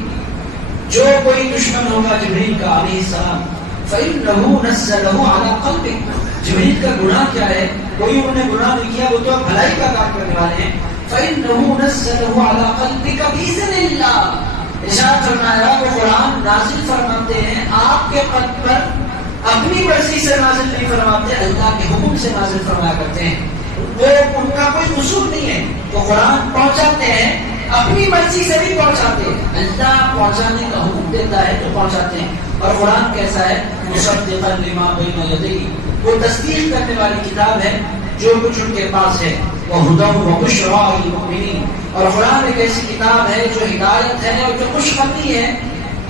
جو کوئی دشمن ہوگا جبریل کا علیہ السلام، فإنه نزله على قلبك. جبریل کا گناہ کیا ہے؟ کوئی انہوں نے گناہ نہیں کیا، وہ تو بھلائی کا کام کرنے والے ہیں. فإنه نزله على قلبك بإذن اللہ. ارشاد فرمایا وہ قرآن نازل فرماتے ہیں آپ کے قلب پر اپنی مرضی سے نازل نہیں فرماتے، اللہ کے حکم سے نازل فرمایا کرتے ہیں. وہ ان کا کوئی قصور نہیں ہے، وہ قرآن پہنچاتے ہیں اپنی مرضی سے بھی پہنچاتے ہیں، اللہ پہنچانے کا حکم دیتا ہے تو پہنچاتے ہیں. اور قرآن کیسا ہے؟ مصدقا لما بین یدیہ، وہ تصدیق کرنے والی کتاب ہے جو کچھ ان کے پاس ہے. وہدی وبشریٰ للمؤمنین، اور قرآن ایک ایسی کتاب ہے جو ہدایت ہے اور جو خوشخبری ہے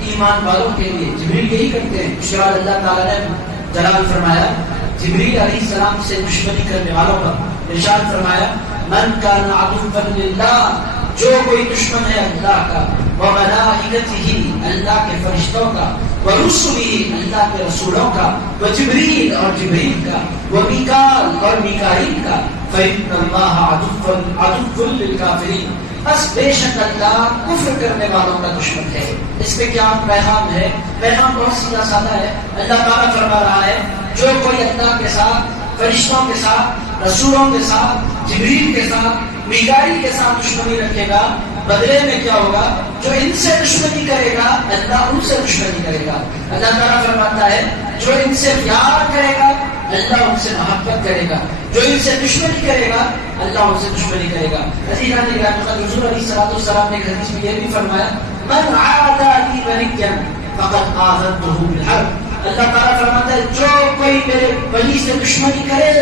ایمان والوں کے لیے. جبریل یہی کرتے ہیں. اس کے بعد اللہ تعالیٰ نے جلال فرمایا جبریل علیہ السلام سے دشمنی کرنے والوں کا ارشاد فرمایا من کان عدوا للہ، جو کوئی دشمن ہے اللہ کا، وملائکتہ، اللہ کے فرشتوں کا، ورسلہ، اللہ کے رسولوں کا، وجبریل، اور جبریل کا، ومیکال، اور میکائیل کا، فإن اللہ عدو للکافرین، بس بے شک اللہ کفر کرنے والوں کا دشمن ہے. اس پہ کیا پیغام ہے؟ پیغام بہت سیدھا سادہ ہے. اللہ تعالیٰ فرما رہا ہے جو کوئی اللہ کے ساتھ، فرشتوں کے ساتھ، رسولوں کے ساتھ، جبریل کے ساتھ، میکائیل کے ساتھ دشمنی رکھے گا، بدلے میں کیا ہوگا؟ جو ان سے دشمنی کرے گا اللہ ان سے دشمنی کرے گا. اللہ تعالیٰ فرماتا ہے جو ان سے پیار کرے گا اللہ ان سے محبت کرے گا، جو ان سے دشمنی کرے گا اللہ ان سے دشمنی کرے گا. عزیزان گرامی، حضور علیہ الصلوۃ نے ایک حدیث میں یہ بھی فرمایا من عادى لي وليا فقد آذنته بالحرب. اللہ تعالیٰ فرماتا ہے جو کوئی میرے ولی سے دشمنی کرے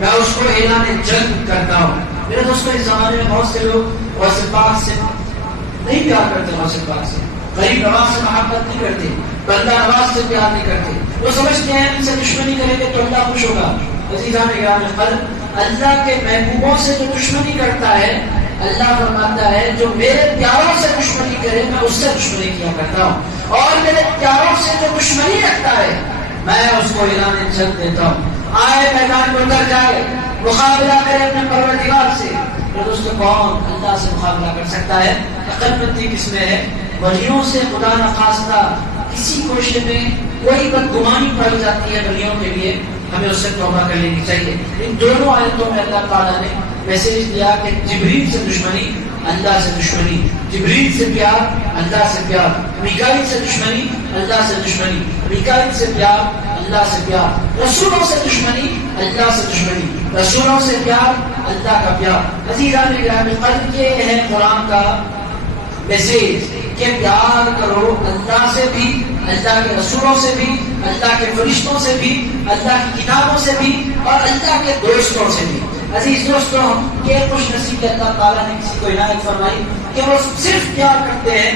میں اس کو اعلان جنگ کرتا ہوں. میرے دوستوں اس زمانے میں بہت سے لوگ غوث پاک سے نہیں پیار کرتے، غوث پاک سے، غریب نواز سے محبت نہیں کرتے، بندہ نواز سے پیار نہیں کرتے. وہ سمجھتے ہیں ان سے دشمنی کریں گے تو اللہ خوش ہوگا. عزیزان گرامی، اللہ کے محبوبوں سے جو دشمنی کرتا ہے اللہ فرماتا ہے جو میرے پیاروں سے دشمنی کرے میں اس سے دشمنی کیا کرتا ہوں، اور میرے پیاروں سے جو دشمنی رکھتا ہے میں اس کو اعلان جنگ دیتا ہوں. آئے میدان میں اتر جائے، مقابلہ کرے اپنے پروردگار سے. دوستو کون اللہ سے مقابلہ کر سکتا ہے؟ عقل مندی کس میں ہے؟ ولیوں سے خدا نخواستہ کسی کوشش میں کوئی بدگمانی پائی جاتی ہے ولیوں کے لیے، ہمیں اس سے توبہ کر لینی چاہیے. ان دونوں آیتوں میں اللہ تعالیٰ نے میسج دیا کہ جبریل سے دشمنی اللہ سے دشمنی، جبریل سے پیار اللہ سے پیار، میکائیل سے دشمنی اللہ سے دشمنی، میکائیل سے پیار اللہ سے پیار، رسولوں سے دشمنی اللہ سے دشمنی، رسولوں سے پیار اللہ کا پیار. عزیزان گرامی، قلب یہ ہے قرآن کا میسج کہ پیار کرو اللہ سے بھی، اللہ کے رسولوں سے بھی، اللہ کے فرشتوں سے بھی، اللہ کی کتابوں سے بھی، اور اللہ کے دوستوں سے بھی. عزیز دوستوں، یہ خوش نصیب اللہ تعالیٰ نے کسی کو عنایت فرمائی کہ وہ صرف پیار کرتے ہیں،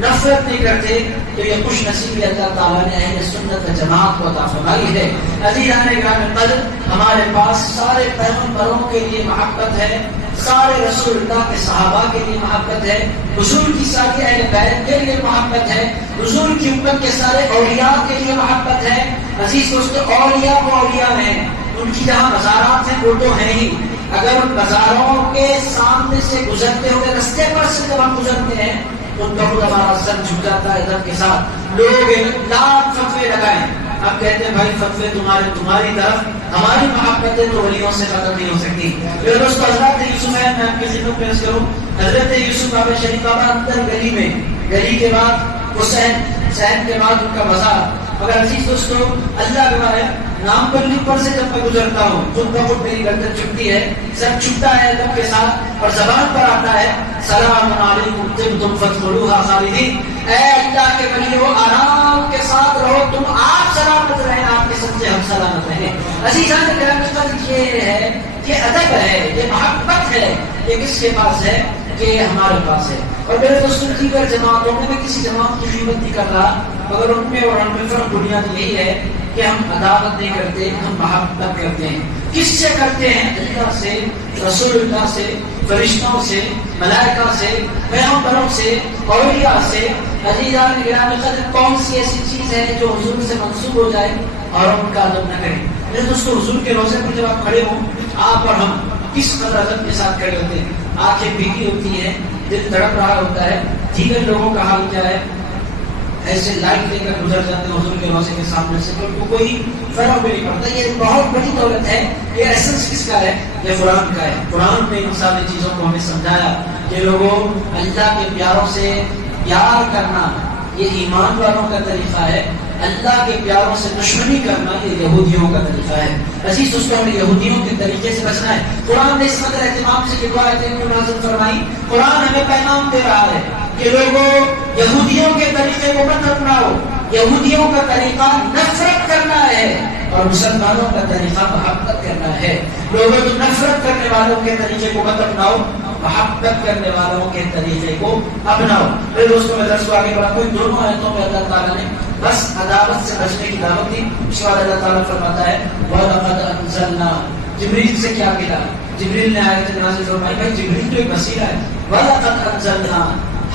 نفرت نہیں کرتے، تو یہ خوش نصیبی اللہ تعالیٰ نے اہل سنت جماعت کو عطا فرمائی ہے. عزیزان گرامی قدر، ہمارے پاس سارے پیغمبروں کے لیے محبت ہے، سارے رسول اللہ کے صحابہ کے لیے محبت ہے، حضور کی ساری اہل بیت کے لیے محبت ہے، حضور کی امت کے سارے اولیاء کے لیے محبت ہے. عزیز دوستو، اولیاء وہ اولیاء ہیں، ان کی جہاں مزارات ہیں وہ تو ہیں ہی. اگر ان مزاروں کے سامنے سے گزرتے ہوئے رستے پر سے جب ہم گزرتے ہیں تو ان کا خود ہمارا سر جھک جاتا ہے ادب کے ساتھ. لوگ لاکھ فتوے لگائیں، اب کہتے ہیں بھائی فتوے تمہاری طرف، ہماری محبتیں تو ولیوں سے ختم نہیں ہو سکتی. میرے دوستو، حضرت یوسف ہے، میں آپ کی خدمت پیش کروں. حضرت یوسف بابا شریف بابا اندر گلی میں، گلی کے بعد حسین کے بعد ان کا بازار. مگر عزیز دوستو، اللہ کے بارے نام پر لکھ پر سے جب میں گزرتا ہوں خود بخود میری گردن چپتی ہے، سر چھپتا ہے ادب کے ساتھ، اور زبان پر آتا ہے سلام علیکم طبتم فادخلوها خالدین. اے اللہ کے ولیو، آرام کے ساتھ رہو، تم آپ سلامت رہیں، آپ کے سب سے ہم سلامت رہیں. عزیزان گرامی، یہ ہے، یہ ادب ہے، یہ محبت ہے، یہ کس کے پاس ہے؟ کہ ہمارے پاس ہے. اور میرے دوستوں، دیگر جماعتوں میں کسی جماعت کی قیمت نہیں کر رہا، مگر ان میں اور ہم میں فرق بنیاد یہی ہے کہ ہم عداوت نہیں کرتے، ہم محبت کرتے ہیں. کس سے کرتے ہیں؟ اللہ سے، رسول اللہ سے، فرشتوں سے، ملائکہ سے، پیغمبروں سے، اولیاء سے. عزیزان گرامی قدر، کون سی ایسی چیز ہے جو حضور سے منسوب ہو جائے اور ہم ان کا ادب نہ کریں؟ میرے دوستوں، حضور کے روزے پر جب آپ کھڑے ہوں، آپ اور ہم کس قدر ادب کے ساتھ کھڑے ہوتے ہیں. آنکھیں بھیگی ہوتی ہیں، دل تڑپ رہا ہوتا ہے. دیگر لوگوں کا حال کیا ہے؟ ایسے لائٹ لے کر گزر جاتے ہیں حضور کے روضے کے سامنے سے تو ان کو کوئی فرق بھی نہیں پڑتا. یہ بہت بڑی دولت ہے. یہ ایسنس کس کا ہے؟ یہ قرآن کا ہے. قرآن نے ان ساری چیزوں کو ہمیں سمجھایا کہ لوگوں اللہ کے پیاروں سے پیار کرنا یہ ایمان والوں کا طریقہ ہے. اللہ کے پیاروں سے دشمنی کرنا یہ یہودیوں کا طریقہ ہے. عزیز دوستوں ہمیں یہودیوں کے طریقے سے بچنا ہے. قرآن نے اس قدر اہتمام سے کتاب آیتیں کیوں نازل فرمائی؟ قرآن ہمیں پیغام دے رہا ہے کہ لوگوں یہودیوں کے طریقے کو مت اپناؤ. یہودیوں کا طریقہ نفرت کرنا ہے اور مسلمانوں کا طریقہ محبت کرنا ہے. لوگوں تو نفرت کرنے والوں کے طریقے کو مت اپناؤ, محبت کرنے والوں کے طریقے کو اپناؤ. میرے دوستوں میں درس کو آگے بڑھا کوئی دونوں آیتوں میں اللہ تعالیٰ نے بس عداوت سے بچنے کی دعوت دی. اس کے بعد اللہ تعالیٰ فرماتا ہے وَلَقَدْ أَنزَلْنَا. جبریل سے کیا ملا؟ جبریل نے آیت نازل فرمائی. بھائی جبریل تو ایک وسیلہ ہے. وَلَقَدْ أَنزَلْنَا,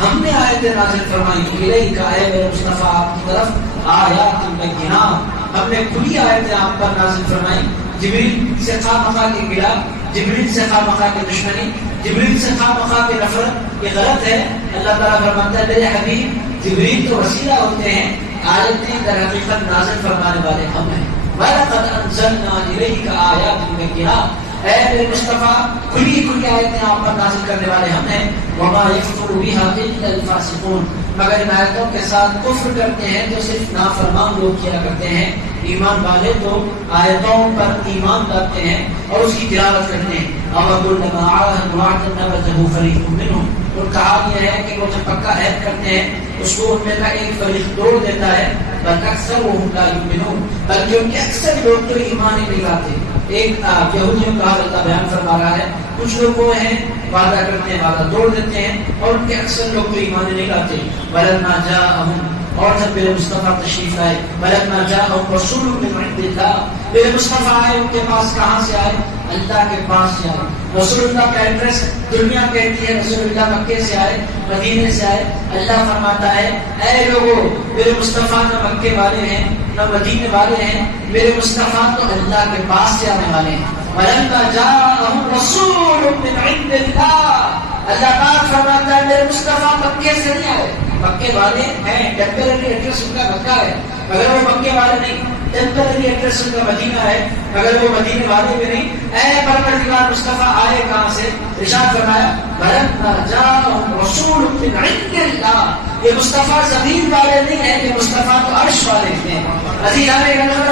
ہم نے آیت نازل فرمائی الیک, اے میرے مصطفیٰ آپ کی طرف آیات بینات, ہم نے کھلی آیتیں آپ پر نازل فرمائی. جبریل سے خواہ مخواہ کے گلا, جبریل سے خواہ مخواہ کے دشمنی, جبریل سے خواہ مخواہ کے نفرت, یہ غلط ہے. اللہ تعالیٰ فرماتا ہے میرے حبیب جبریل تو وسیلہ ہوتے ہیں, آیتیں در حقیقت نازل فرمانے والے ہم ہیں. وَلَقَدْ أَنزَلْنَا إِلَيْكَ آیَاتٍ بَيِّنَاتٍ, اے میرے مصطفیٰ کھلی کھلی آیتیں آپ پر نازل کرنے والے ہم ہیں. وَمَا يَكْفُرُ بِهَا إِلَّا الْفَاسِقُونَ, مگر ان آیتوں کے ساتھ کفر کرتے ہیں تو صرف نافرمان لوگ کیا کرتے ہیں. ایمان والے تو آیتوں پر ایمان لاتے ہیں اور اس کی تلاوت کرتے ہیں. أَوَكُلَّمَا عَاهَدُوا وَعْدًا نَبَذَهُ فَرِيقٌ مِّنْهُمْ, اور کہا یہ ہے کہ وہ جب پکا عہد کرتے ہیں اس کو ان میں کا ایک فریق توڑ دیتا ہے. بل اکثرهم لا يؤمنون, بلکہ ان کے اکثر لوگ تو ایمان ہی نہیں لاتے. ایک یہودیوں کا حال اللہ بیان فرما رہا ہے. کچھ لوگ وہ ہیں وعدہ کرتے ہیں وعدہ توڑ دیتے ہیں اور ان کے اکثر لوگ تو ایمان ہی نہیں لاتے. وَلَمَّا جَاءَهُمْ, اور جب میرے مصطفیٰ تشریف آئے, وَلَمَّا جَاءَهُمْ رَسُولٌ مِّنْ عِندِ اللَّهِ, میرے مصطفیٰ آئے ان کے پاس کہاں سے آئے؟ اللہ کے پاس سے آئے. رسول اللہ کا ایڈریس دنیا کہتی ہے رسول اللہ مکے سے آئے, مدینے سے آئے. اللہ فرماتا ہے اے لوگوں میرے مصطفیٰ نہ مکے والے ہیں نہ مدینے والے ہیں, میرے مصطفیٰ تو اللہ کے پاس سے آنے والے ہیں. وَلَمَّا جَاءَهُمْ رَسُولٌ مِّنْ عِندِ اللَّهِ, اللہ تعالیٰ فرماتا ہے میرے مصطفیٰ مکے سے نہیں آئے. مکے والے ہیں, ٹیمپرری ایڈریس ان کا مکہ ہے مگر وہ مکے والے نہیں. ٹیمپرری ایڈریس ان کا مدینہ ہے مگر وہ مدینے والے بھی نہیں. اے پروردگار مصطفیٰ آئے کہاں سے؟ ارشاد فرمایا وَلَمَّا جَاءَهُمْ رَسُولٌ مِّنْ عِندِ اللَّهِ, یہ مصطفیٰ زمین والے نہیں ہیں, یہ مصطفیٰ تو عرش والے ہیں. عزیزان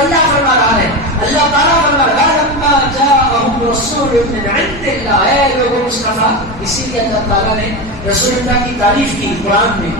اللہ فرما رہا ہے, اللہ تعالیٰ فرما رہا ہے وَلَمَّا جَاءَهُمْ رَسُولٌ مِّنْ عِندِ اللَّهِ, اے لوگوں مصطفیٰ. اسی لیے اللہ تعالیٰ نے رسول اللہ کی تعریف کی قرآن میں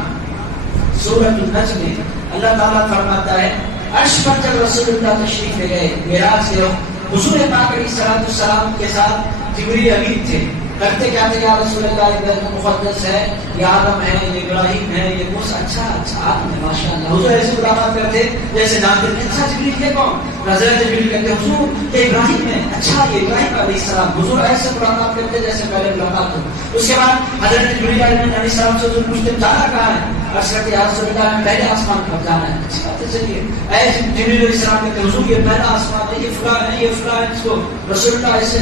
سورۃ النجم میں. اللہ تعالیٰ فرماتا ہے عرش پر جب رسول اللہ تشریف لے گئے معراج سے, حضور پاک علیہ الصلوۃ والسلام کے ساتھ جبریل امین تھے. کرتے کیا تھے؟ یا رسول اللہ یہ بیت مقدس ہے, یہ آدم ہے, یہ ابراہیم ہے, یہ موسیٰ. اچھا آدم ہے ماشاء اللہ. حضور ایسے ملاقات کرتے جیسے جانتے تھے. اچھا جبریل یہ کون؟ حضرت جبریل کہتے حضور یہ ابراہیم ہے. اچھا یہ ابراہیم علیہ السلام. حضور ایسے ملاقات کرتے جیسے پہلے ملاقات ہو. اس کے بعد حضرت جبریل علیہ السلام سے حضور پوچھتے جانا کہاں ہے؟ عرض کرتے یا رسول اللہ میں پہلے آسمان پر جانا ہے. اچھی بات ہے, چلیے. اے جبریل علیہ السلام کہتے حضور یہ پہلا آسمان ہے, یہ فلاں ہے, یہ فلاں ہے. اس کو رسول اللہ ایسے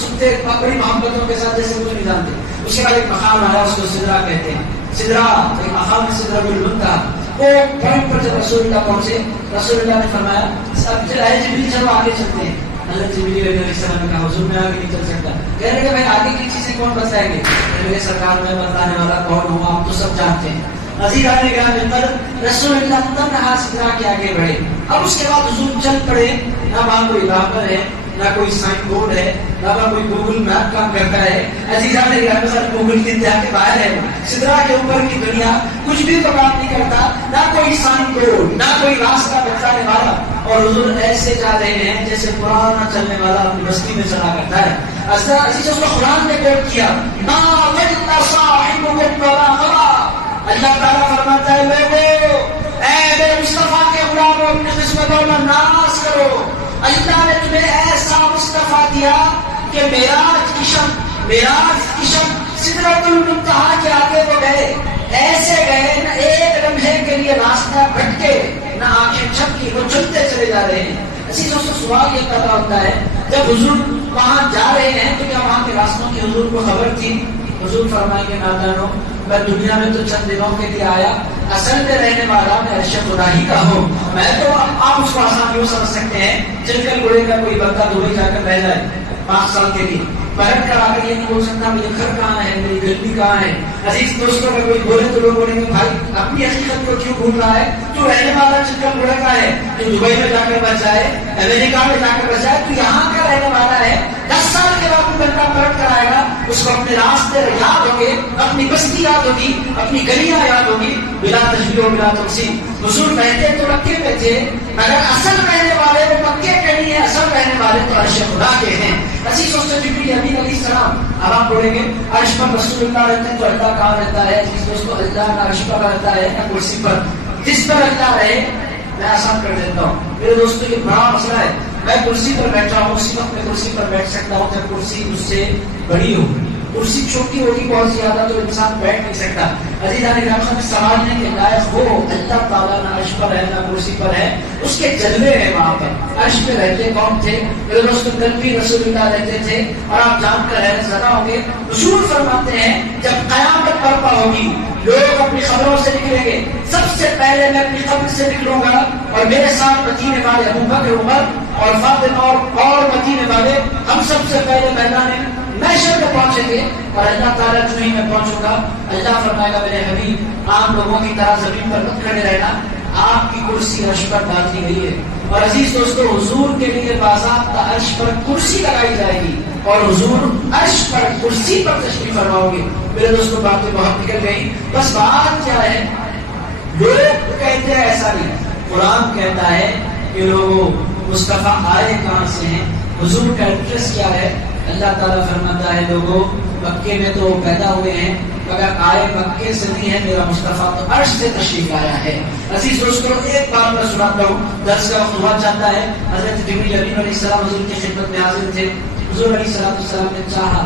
سنتے بڑی محبتوں کے ساتھ جیسے کچھ نہیں جانتے. اس کے بعد ایک مقام آیا اس کو سدرا کہتے ہیں. سدرا ایک مقام ہے سدرا المنتہا. وہ پوائنٹ پر جب رسول اللہ پہنچے رسول اللہ نے فرمایا اے جبریل چلو آگے چلتے ہیں. حضرت جبریل علیہ السلام نے کہا حضور میں آگے نہیں چل سکتا. کہہ رہے کہ بھائی آگے کی چیزیں کون بتائیں گے؟ میرے سرکار میں بتانے والا کون ہوں آپ تو سب جانتے ہیں. عزیزان گرامی پر رسول اللہ تنہا سدرا کے آگے بڑھے. اب اس کے بعد حضور چل پڑے. نہ وہاں کوئی راہبر ہے, نہ کوئی سائن بورڈ ہے, نہ کوئی گوگل میپ کام کرتا ہے. عزیزان گرامی پر گوگل کی انتہا کے باہر ہے. سدرا کے اوپر کی دنیا کچھ بھی کام نہیں کرتا, نہ کوئی سائن بورڈ, نہ کوئی راستہ بتانے والا. اور حضور ایسے جا رہے ہیں جیسے پرانا چلنے والا اپنی بستی میں چلا کرتا ہے. عزیز کو قرآن نے کوٹ کیا ما ضل صاحبكم وما غوى. اللہ تعالیٰ فرماتا ہے لوگوں اے میرے مصطفیٰ کے غلاموں اپنی قسمتوں میں ناز کرو. اللہ نے تمہیں ایسا مصطفیٰ دیا کہ معراج کی شب سدرۃ المنتہا کے آگے وہ گئے. ایسے گئے نہ ایک لمحے کے لیے راستہ بھٹکے, نہ آنکھیں چھپکی, وہ چلتے چلے جا رہے ہیں. اسی دوستوں سوال یہ پیدا ہوتا ہے جب حضور وہاں جا رہے ہیں تو کیا وہاں کے راستوں کی حضور کو خبر تھی؟ حضور فرمائیں گے نادانوں میں دنیا میں تو چند دنوں کے لیے آیا, اصل میں رہنے والا میں عرش خدا ہی کا ہوں. میں تو آپ اس کو آسان یوں سمجھ سکتے ہیں چلکل گڑے کا کوئی بندہ دبئی جا کر رہ جائے 5 سال کے لیے پلٹ کر آ کر یہ نہیں بول سکتا مجھے گھر کہاں ہے, میری گلی کہاں ہے. عزیز دوستوں میں کوئی بولے تو لوگ بولیں گے بھائی اپنی حقیقت کو کیوں ڈھونڈ رہا ہے, تو رہنے والا چلکل گڑے کا ہے, تو دبئی میں جا کر بچ جائے, امریکہ میں جا کر بچ جائے, تو یہاں کا رہنے والا ہے. 10 سال کے بعد بندہ پلٹ کر آئے گا, اس کو اپنے راستے یاد ہوں گے, اپنی بستی یاد ہوگی, اپنی گلیاں یاد ہوگی, بلا تشبیہ و بلا تمثیل. حضور رہتے تو مکے میں تھے, اگر اصل رہنے والے وہ مکے کے نہیں ہے, اصل رہنے والے تو عرش خدا کے ہیں. عزیز دوستوں جبریل امین علیہ السلام, اب آپ بولیں گے عرش پر رسول اللہ رہتے ہیں تو اللہ کہاں رہتا ہے؟ عزیز دوستوں اللہ نہ عرش پر رہتا ہے نہ کرسی پر, جس پر اللہ رہے. میں آسان کر دیتا ہوں میرے دوستوں, یہ بڑا مسئلہ ہے. میں کرسی پر بیٹھا ہوں, اسی وقت میں کرسی پر بیٹھ سکتا ہوں جب کرسی مجھ سے بڑی ہو. کرسی چھوٹی ہوگی بہت زیادہ تو انسان بیٹھ نہیں سکتا. عزیزان کرام میں سمجھنے کے لائق ہو اللہ تعالیٰ نہ عرش پر ہے نہ کرسی پر ہے, اس کے جلوے ہیں وہاں پر. عرش پہ رہتے کون تھے میرے دوستوں؟ کل بھی رسول اللہ رہتے تھے, اور آپ جان کر حیرت زدہ ہوں گے. رسول فرماتے ہیں جب قیامت برپا ہوگی لوگ اپنی خبروں سے نکلیں گے, سب سے پہلے میں اپنی قبر سے نکلوں گا اور میرے ساتھ مدینے والے ابو بکر, عمر اور فاطمہ اور مدینے والے ہم سب سے پہلے میدان محشر میں پہنچیں گے. اور اللہ تعالیٰ جو ہی میں پہنچوں گا, اللہ فرمائے گا میرے حبیب عام لوگوں کی طرح زمین پر مت کھڑے رہنا, آپ کی کرسی عرش پر ڈال دی گئی ہے. اور عزیز دوستو حضور کے لیے باضابطہ عرش پر کرسی لگائی جائے گی, اور حضور عرش پر کرسی پر تشریف فرماؤ گے. میرے دوستوں باتیں بہت نکل گئی, بس بات کیا ہے, لوگ کہتے ہیں ایسا نہیں, قرآن کہتا ہے کہ لوگوں مصطفیٰ آئے کہاں سے ہیں, حضور کا ایڈریس کیا ہے. اللہ تعالیٰ فرماتا ہے لوگوں مکے میں تو پیدا ہوئے ہیں مگر آئے مکے سے نہیں ہے, میرا مصطفیٰ تو عرش سے تشریف آیا ہے. عزیز دوستوں ایک بات میں سناتا ہوں, درس کا وقت ہوا چاہتا ہے. حضرت جبریل امین علیہ السلام حضور کی خدمت میں حاضر تھے. حضور علیہ السلام نے چاہا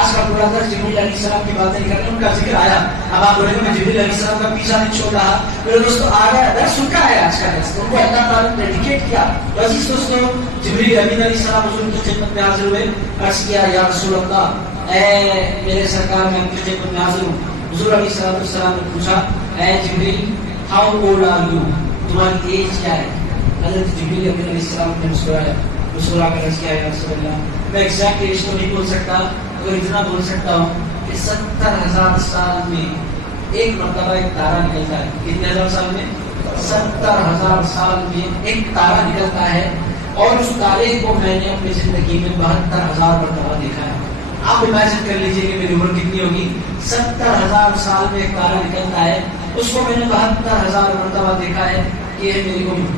آج کا پورا درس جبریل علیہ السلام کی باتیں نہیں کرنے, ان کا ذکر آیا. اب آپ بولیں گے میں جبریل علیہ السلام کا پیچھا نہیں چھوڑ رہا, میرے دوستوں آ گیا درس ان کا ہے. آج کا درس ان کو اللہ تعالیٰ نے ڈیڈیکیٹ کیا. تو عزیز دوستوں جبریل امین علیہ السلام حضور کی خدمت میں حاضر ہوئے, عرض کیا یا رسول اللہ, اے میرے سرکار میں آپ کی خدمت میں حاضر ہوں. حضور علیہ السلام نے پوچھا اے جبریل ہاؤ اولڈ آر یو, تمہاری ایج کیا ہے؟ حضرت جبریل امین علیہ السلام نے مسکرایا, مسکرا کر عرض کیا یا رسول اللہ میں ایگزیکٹ ایج تو نہیں بول سکتا, مگر اتنا بول سکتا ہوں کہ 70,000 سال میں ایک مرتبہ ایک تارا نکلتا ہے. کتنے ہزار سال میں؟ 70,000 سال میں ایک تارا نکلتا ہے, اور اس تارے کو میں نے اپنی زندگی میں 72,000 مرتبہ دیکھا ہے. آپ امیجن کر لیجئے کہ میری عمر کتنی ہوگی. 70,000 سال میں ایک تارا نکلتا ہے, اس کو میں نے 72,000 مرتبہ دیکھا ہے. یہ ہے میری عمر.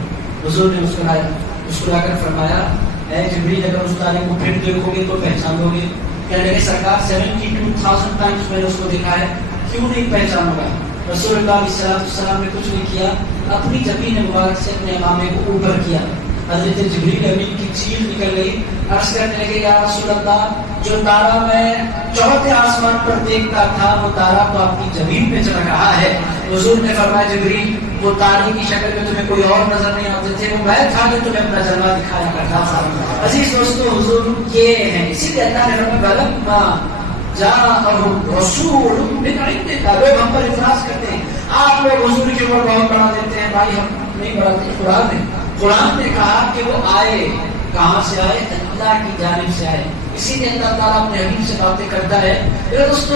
حضور نے مسکرا کر فرمایا اے جبریل اگر اس تارے کو پھر دیکھو گے تو پہچان دو گے. کہنے لگے سرکار 72,000 ٹائمز میں نے اس کو دیکھا ہے, کیوں نہیں پہچانوں گا؟ رسول اللہ علیہ السلام نے کچھ نہیں کیا, اپنی جبین مبارک سے اپنے امامے کو اوپر کیا. حضرت جبریل امین کی چیخ نکل گئی, عرض کرنے لگے یا رسول اللہ جو تارا میں چوتھے آسمان پر دیکھتا تھا وہ تارا تو آپ کی زمین پہ چمک رہا ہے. حضور نے فرمایا جبریل وہ تارے کی شکل میں تمہیں کوئی اور نظر نہیں آتے تھے, وہ میں تھا جو تمہیں اپنا جلوہ دکھایا کرتا تھا. عزیز دوستو حضور یہ ہیں, اسی لیے اللہ نے فرمایا بلما جاءہم رسول من عندک, لوگ ہم پر اعتراض کرتے ہیں آپ لوگ حضور کی عمر بہت بڑھا دیتے ہیں. بھائی ہم نہیں بڑھاتے, قرآن نے کہا کہ وہ آئے کہاں سے آئے؟ اللہ کی جانب سے آئے. اسی لیے اللہ تعالیٰ اپنے حبیب سے باتیں کرتا ہے. میرے دوستو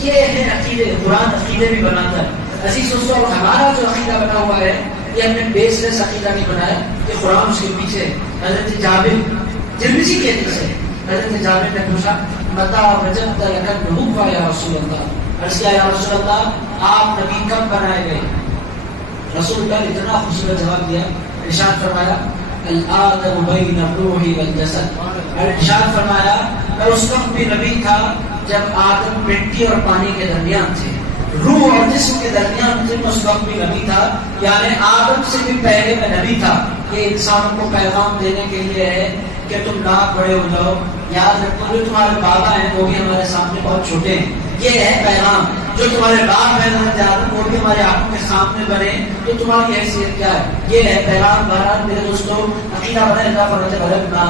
یہ ہے عقیدے, قرآن عقیدے بھی بناتا ہے. عزیز دوستو ہمارا جو عقیدہ بنا ہوا ہے یہ ہم نے بیس لیس عقیدہ نہیں بنایا, کہ قرآن اس کے پیچھے. حضرت جابر ترمذی کے حدیث ہے, حضرت جابر نے پوچھا متى وجدت لك النبوة یا رسول اللہ, عرض کیا یا رسول اللہ آپ نبی کب بنائے گئے؟ رسول اللہ نے اتنا خوبصورت جواب دیا, ارشاد فرمایا الآدم بین الروح والجسد. ارشاد فرمایا میں اس وقت بھی نبی تھا جب آدم مٹی اور پانی کے درمیان تھے, روح اور جسم کے درمیان تھے, اس وقت بھی نبی تھا. یعنی آدم سے بھی پہلے میں نبی تھا. یہ انسانوں کو پیغام دینے کے لیے ہے کہ تم ناک بڑے ہو جاؤ, یاد رکھو جو تمہارے بابا ہیں وہ بھی ہمارے سامنے بہت چھوٹے ہیں. یہ ہے پیغام جو تمہارے باپ ہے حضرت آدم وہ بھی ہمارے آنکھوں کے سامنے بنے تو تمہاری حیثیت کیا ہے؟ یہ ہے پیغام بہرحال میرے دوستوں عقیدہ بنا اللہ فرماتے ولما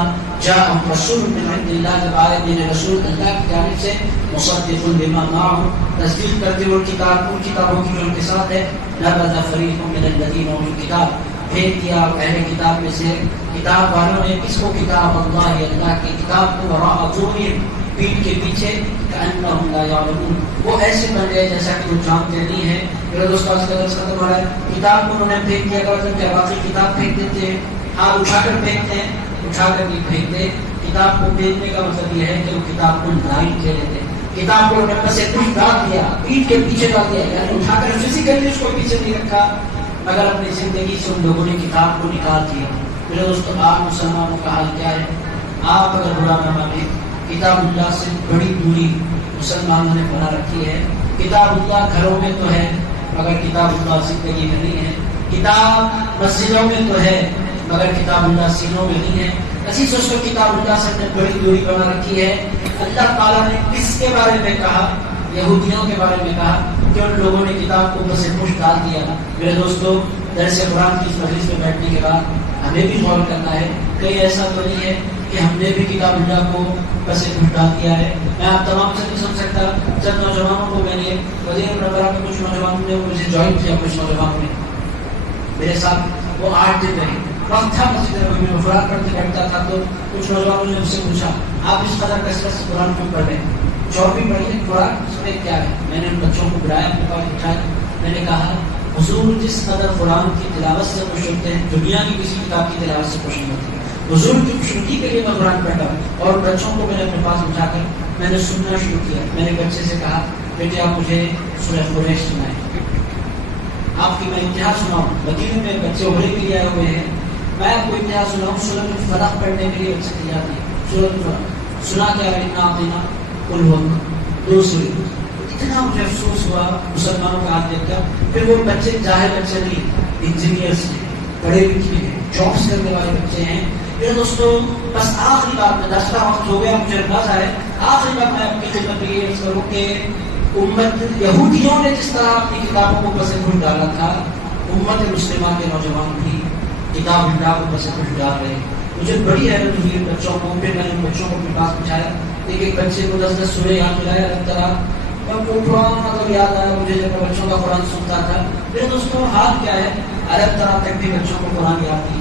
جاءهم رسول من عند اللہ جب آئے دین رسول اللہ کی جانب سے مصدق لما معهم تصدیق کرتے ہوئے کتاب ان کتابوں کی جو ان کے ساتھ ہے نبذ فریق من الذین اوتوا الکتاب پھینک دیا اہل کتاب میں سے کتاب والوں نے کس کو کتاب اللہ اللہ کی کتاب کو وراء ظہورہم پیٹ کے پیچھے کأنہم لا یعلمون وہ ایسے بن گئے جیسا کہ وہ جانتے نہیں ہیں. میرے دوستوں اس کا درس ختم ہو رہا ہے. کتاب کو انہوں نے پھینک دیا کا مطلب کیا باقی کتاب پھینک دیتے ہیں ہاتھ اٹھا کر پھینکتے ہیں اٹھا کر نہیں پھینکتے. کتاب کو پھینکنے کا مطلب یہ ہے کہ وہ کتاب کو لائن کہہ لیتے ہیں. کتاب کو انہوں نے کچھ ڈال دیا پیٹ کے پیچھے ڈال دیا یعنی اٹھا کر فزیکلی اس کو پیچھے نہیں رکھا مگر اپنی زندگی سے ان لوگوں نے کتاب کو نکال دیا. میرے دوستوں آپ مسلمانوں کا حال کیا ہے؟ آپ اگر برا نہ مانیں کتاب اللہ سے بڑی دوری مسلمانوں نے بنا رکھی ہے. کتاب اللہ گھروں میں تو ہے مگر کتاب اللہ زندگی میں نہیں ہے. کتاب مسجدوں میں تو ہے مگر کتاب اللہ سینوں میں نہیں ہے. اسی سے اس کو کتاب اللہ سے بڑی دوری بنا رکھی ہے. اللہ تعالیٰ نے کس کے بارے میں کہا؟ یہودیوں کے بارے میں کہا کہ ان لوگوں نے کتاب کو بس پوش ڈال دیا. میرے دوستوں درس قرآن کی اس مجلس میں بیٹھنے کے بعد ہمیں بھی غور کرنا ہے کہیں ایسا تو نہیں ہے کہ ہم نے بھی کتاب اللہ کو بس پوش ڈال دیا ہے. میں آپ تمام سے نہیں سن سکتا. جب نوجوانوں کو میں نے وزیر پرورہ کے کچھ نوجوانوں نے مجھے جوائن کیا کچھ نوجوانوں نے میرے ساتھ وہ 8 دن رہے. وقت تھا مسجد میں قرآن پڑھتے بیٹھتا تھا تو کچھ نوجوانوں نے مجھ سے پوچھا آپ اس قدر کثرت سے قرآن کیوں پڑھ رہے ہیں؟ 24 پڑھیے قرآن اس میں کیا ہے؟ میں نے ان بچوں کو بلایا اپنے پاس بٹھایا. میں نے کہا حضور جس قدر قرآن کی تلاوت سے خوش ہوتے ہیں دنیا کی کسی کتاب کی تلاوت سے خوش نہیں ہوتے. حضور کی خوشنودی کے لیے میں قرآن پڑھا اور بچوں کو میں نے اپنے پاس بٹھا کر میں نے سننا شروع کیا. میں نے بچے سے کہا بیٹے آپ مجھے سورہ قریش سنائیں. آپ کی میں انتہا سناؤں. مدینے میں بچے ابھرے کے لیے آئے ہوئے ہیں. میں آپ کو انتہا سناؤں. سورۃ الفلق پڑھنے کے لیے بچے تیار نہیں. سورۃ الفلق سنا کیا ہے؟ انا اعطینا قل هو دوسری. اتنا مجھے افسوس ہوا مسلمانوں کا ہاتھ دیکھ کر. پھر وہ بچے جاہل بچے نہیں انجینئرس ہیں پڑھے لکھے ہیں جابس کرنے والے بچے ہیں. میرے دوستوں بس آخری بات میں درس کا وقت ہو گیا مجھے اندازہ ہے آخری بات میں آپ کی خدمت میں یہ عرض کروں کہ امت یہودیوں نے جس طرح اپنی کتابوں کو پس پوش ڈالا تھا امت مسلمہ کے نوجوان بھی کتاب اللہ کو پس پوش ڈال رہے ہیں. مجھے بڑی حیرت ہوئی بچوں کو. پھر میں نے بچوں کو اپنے پاس بٹھایا. ایک بچے کو 10 سورے یاد ملایا الگ طرح وہ قرآن مطلب یاد آیا مجھے جب میں بچوں کا قرآن سنتا تھا. میرے دوستوں حال کیا ہے الگ طرح تک بھی بچوں کو قرآن یاد نہیں.